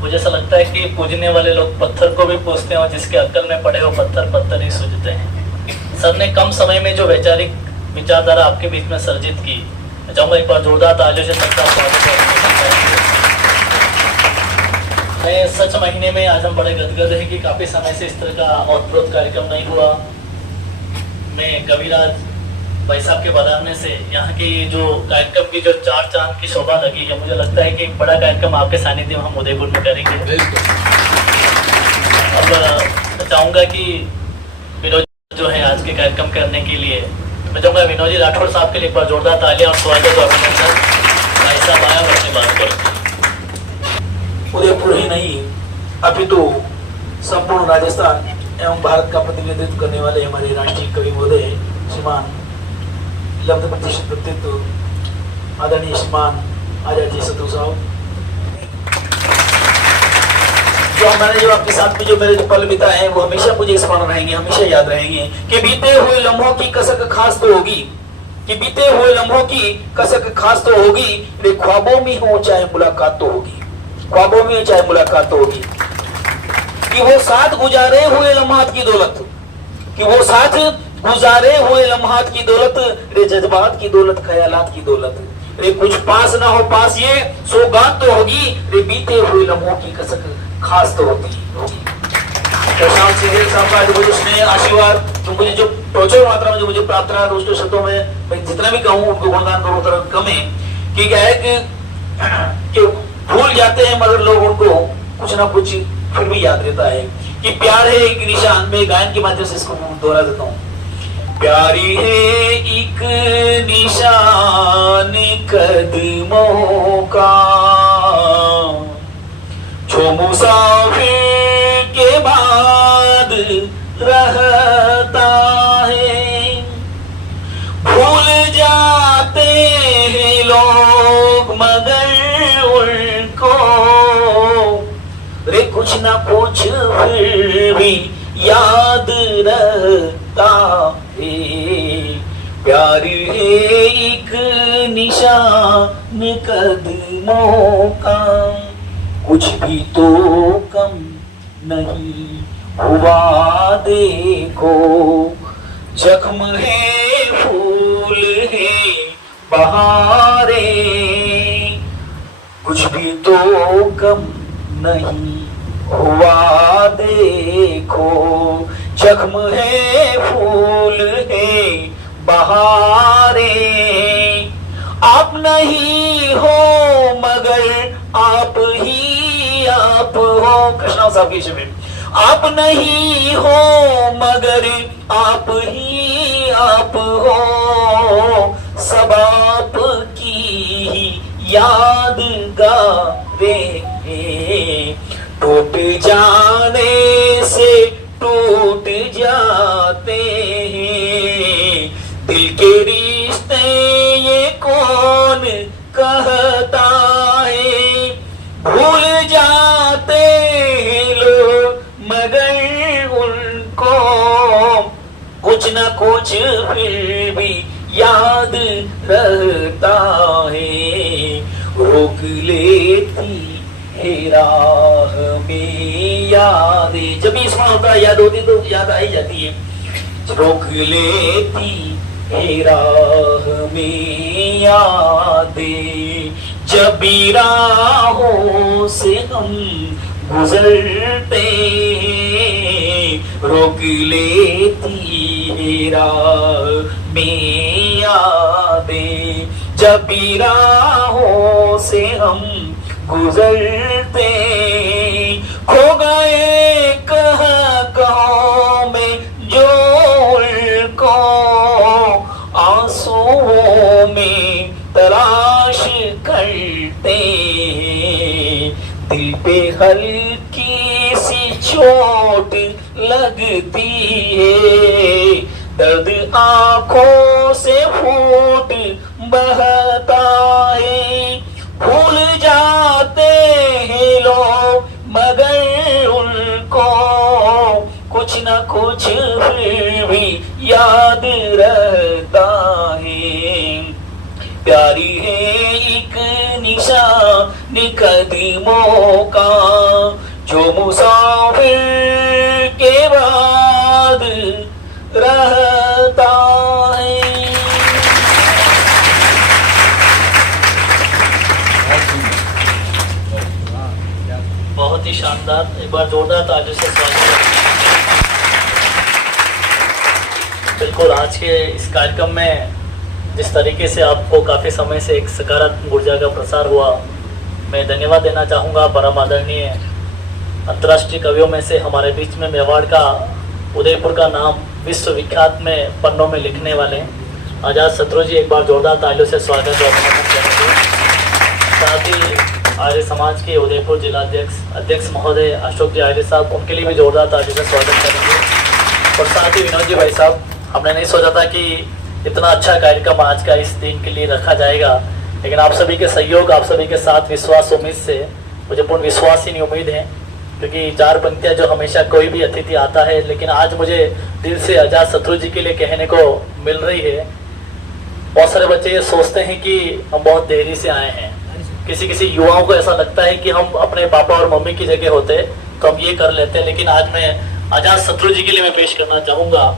मुझे ऐसा लगता है कि पूजने वाले लोग पत्थर को भी पूजते हैं और जिसके अक्ल में पड़े हो पत्थर पत्थर ही सूझते हैं। सर ने कम समय में जो वैचारिक विचारधारा आपके बीच में सर्जित की, मैं चाहूंगा एक बार जोरदार तालियों से सबका स्वागत है। मैं सच महीने में आज हम बड़े गदगद हैं कि काफी समय से इस तरह का औतप्रोत कार्यक्रम नहीं हुआ। मैं कविराज भाई साहब के बधाने से यहाँ की जो कार्यक्रम की जो चार चांद की शोभा लगी है, मुझे लगता है कि एक बड़ा कार्यक्रम आपके सानिध्य में हम उदयपुर में करेंगे। अब चाहूंगा कि विनोद जो है आज के कार्यक्रम करने के लिए, मैं चाहूंगा विनोद जी राठौड़ साहब के लिए एक बार जोरदार तालियां और स्वागत और अभिनंदन। भाई साहब आया और अपनी बात करो। उदयपुर ही नहीं अपितु संपूर्ण राजस्थान एवं भारत का प्रतिनिधित्व करने वाले हमारे राष्ट्रीय कवि महोदय श्रीमान लब्ध प्रतिष्ठित व्यक्तित्व आदरणीय श्रीमान आचार्य जी सतु साहब, जो आपके साथ में जो मेरे जो पल बिताए हैं वो हमेशा मुझे स्मरण रहेंगे, हमेशा याद रहेंगे कि बीते हुए लम्हों की कसक खास तो होगी, कि बीते हुए लम्हों की कसक खास तो होगी, वे ख्वाबों में हो चाहे मुलाकात तो होगी, ख्वाबों में हो चाहे मुलाकात तो होगी। कि वो साथ गुजारे हुए लम्हात की दौलत, कि वो साथ गुजारे हुए लम्हात की दौलत, रे जज्बात की दौलत, ख्यालात की दौलत, रे कुछ पास ना हो पास ये सौगात तो होगी, रे बीते हुए लम्हों की कसक खास तो होगी। प्रशांत सिंह साहब का जो स्नेह आशीर्वाद तो मुझे जो प्रचुर मात्रा में जो मुझे प्राप्त रहा, उसके शब्दों में मैं जितना भी कहूँ उनको गुणगान करूँ उतना कम है। कि क्या है कि भूल जाते हैं मगर लोग उनको कुछ ना कुछ फिर भी याद रहता है। कि प्यार है एक निशान, में गायन के माध्यम से इसको दोहरा देता हूँ। प्यारी है एक निशान कदमों का, जो मुसाफिर के बाद ना कुछ फिर भी याद रहता है। प्यार है एक निशान कदमों का, कुछ भी तो कम नहीं हुआ देखो। जख्म है फूल है बहारे, कुछ भी तो कम नहीं हुआ देखो। जख्म है फूल है बहारे, आप नहीं हो मगर आप ही आप हो। कृष्णा साहब की शिविर, आप नहीं हो मगर आप ही आप हो। सब आप की ही यादगारे, टूट जाने से टूट जाते हैं दिल के रिश्ते, ये कौन कहता है। भूल जाते हैं लोग मगर उनको कुछ ना कुछ फिर भी याद रहता है। रोक लेती है राह में यादें, जब भी इसमें होता है याद होती तो याद आई जाती है। रोक लेती है राह में यादें, जब भी राहों से हम गुजरते हैं। रोक लेती है राह में यादें, जब भी राहों से हम गुजरते। खो गए कहाँ में जो उनको आंसुओं में तलाश करते। दिल पे हल्की सी चोट लगती है, दर्द आंखों से फूट बहता है। भूल जाते हैं लोग मगर उनको कुछ न कुछ फिर भी याद रहता है। प्यारी है एक निशान कदमों का, जो मुसाफिर के बाद रहता है। बहुत ही शानदार, एक बार जोरदार तालियों से स्वागत। बिल्कुल, आज के इस कार्यक्रम में जिस तरीके से आपको काफ़ी समय से एक सकारात्मक ऊर्जा का प्रसार हुआ, मैं धन्यवाद देना चाहूँगा। परम आदरणीय अंतर्राष्ट्रीय कवियों में से हमारे बीच में मेवाड़ का, उदयपुर का नाम विश्वविख्यात में पन्नों में लिखने वाले आजाद शत्रु जी, एक बार जोरदार तालियों से स्वागत और अभिनंदन करेंगे। साथ ही आर्य समाज के उदयपुर जिलाध्यक्ष अध्यक्ष महोदय अशोक जी आर्य साहब, उनके लिए भी जोरदार तालियों से स्वागत करेंगे। और साथ ही विनोद जी भाई साहब, हमने नहीं सोचा था कि इतना अच्छा कार्यक्रम आज का इस दिन के लिए रखा जाएगा, लेकिन आप सभी के सहयोग, आप सभी के साथ विश्वास उम्मीद से, मुझे पूर्ण विश्वास ही नहीं उम्मीद है, क्योंकि चार पंक्तियाँ जो हमेशा कोई भी अतिथि आता है, लेकिन आज मुझे दिल से आजाद शत्रु जी के लिए कहने को मिल रही है। बहुत सारे बच्चे ये सोचते हैं कि हम बहुत देरी से आए हैं, किसी युवाओं को ऐसा लगता है कि हम अपने पापा और मम्मी की जगह होते तो हम ये कर लेते हैं, लेकिन आज मैं आजाद शत्रु जी के लिए मैं पेश करना चाहूँगा।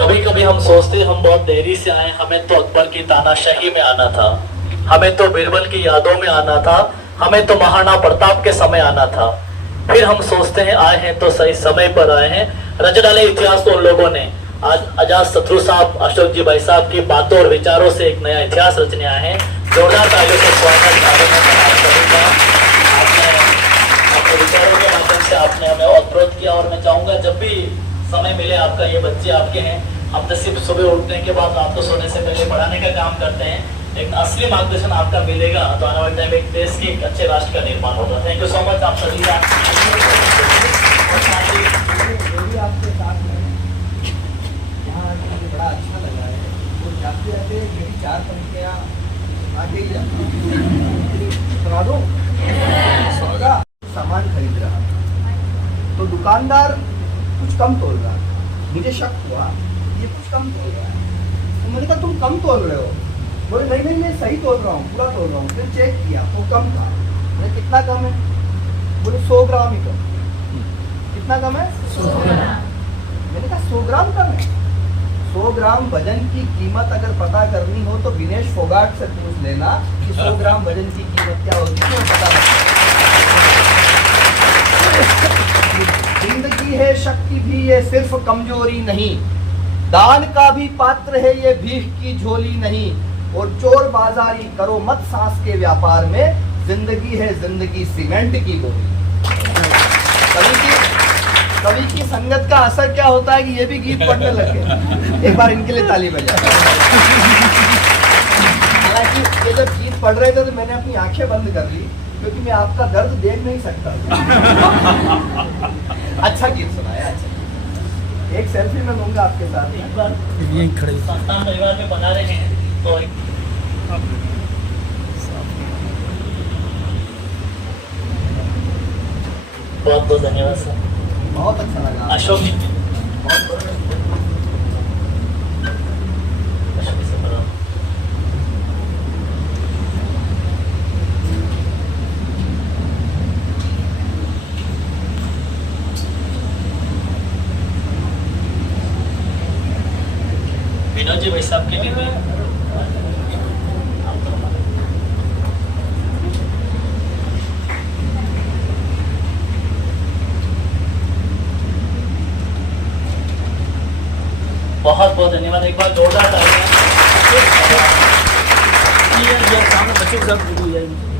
कभी कभी हम सोचते हम बहुत देरी से आए, हमें तो अकबर की तानाशाही में आना था, हमें तो बीरबल की यादों में आना था, हमें तो महाराणा प्रताप के समय आना था। फिर हम सोचते हैं आए हैं तो सही समय पर आए हैं। रच डाले इतिहास तो उन लोगों ने। आज आजाद शत्रु साहब, अशोक जी भाई साहब की बातों और विचारों से एक नया इतिहास रचने आए हैं। जोरदार तालियों से स्वागत करूंगा। आपने अपने विचारों के माध्यम से आपने हमें अवरोध किया, और मैं चाहूंगा जब भी समय मिले, आपका ये बच्चे आपके हैं, हम तो सिर्फ सुबह उठने के बाद आपको सोने से पहले पढ़ाने का काम करते हैं, लेकिन असली मार्गदर्शन आपका मिलेगा तो आने वाले टाइम एक देश के एक अच्छे राष्ट्र का निर्माण होगा। थैंक यू सो मच आप सभी का। आपके साथ में यहाँ आके मुझे बड़ा अच्छा लगा है। और जाते जाते मेरी चार पंक्तियाँ आगे ही सुना दो। सामान खरीद रहा था, तो दुकानदार कुछ कम तोल रहा है। मुझे शक हुआ ये कुछ कम तोल रहा है, तो मैंने कहा तुम कम तोल रहे हो। बोले नहीं नहीं मैं सही तोल रहा हूँ, पूरा तोल रहा हूँ। फिर चेक किया वो कम था। मैंने कितना कम है? बोले 100 ग्राम ही कम। कितना कम है? 100 ग्राम। मैंने कहा 100 ग्राम कम है? 100 ग्राम वजन की कीमत अगर पता करनी हो तो विनेश फोगाट से पूछ लेना कि 100 ग्राम वजन की कीमत क्या होती है, पता नहीं। जिंदगी है शक्ति भी ये सिर्फ कमजोरी नहीं, दान का भी पात्र है ये भीख की झोली नहीं। और चोर बाजारी करो मत सांस के व्यापार में, जिंदगी है जिंदगी सीमेंट की गोली। कवि की संगत का असर क्या होता है कि ये भी गीत पढ़ने लगे। एक बार इनके लिए ताली बजा। हालांकि ये जब गीत पढ़ रहे थे तो मैंने अपनी आंखें बंद कर ली क्योंकि मैं आपका दर्द देख नहीं सकता। अच्छा गीत सुनाया, अच्छा। एक सेल्फी मैं लूंगा आपके साथ। एक बार यहीं खड़े संतान परिवार में बना रहे हैं तो बहुत बहुत धन्यवाद सर। बहुत अच्छा लगा। अशोक जी बहुत बहुत अशोक जी से बड़ा विनोद जी भाई साहब के लिए भी बहुत बहुत धन्यवाद। एक बार जोरदार तालियां। सामने बच्चों के साथ वीडियो जाएंगे।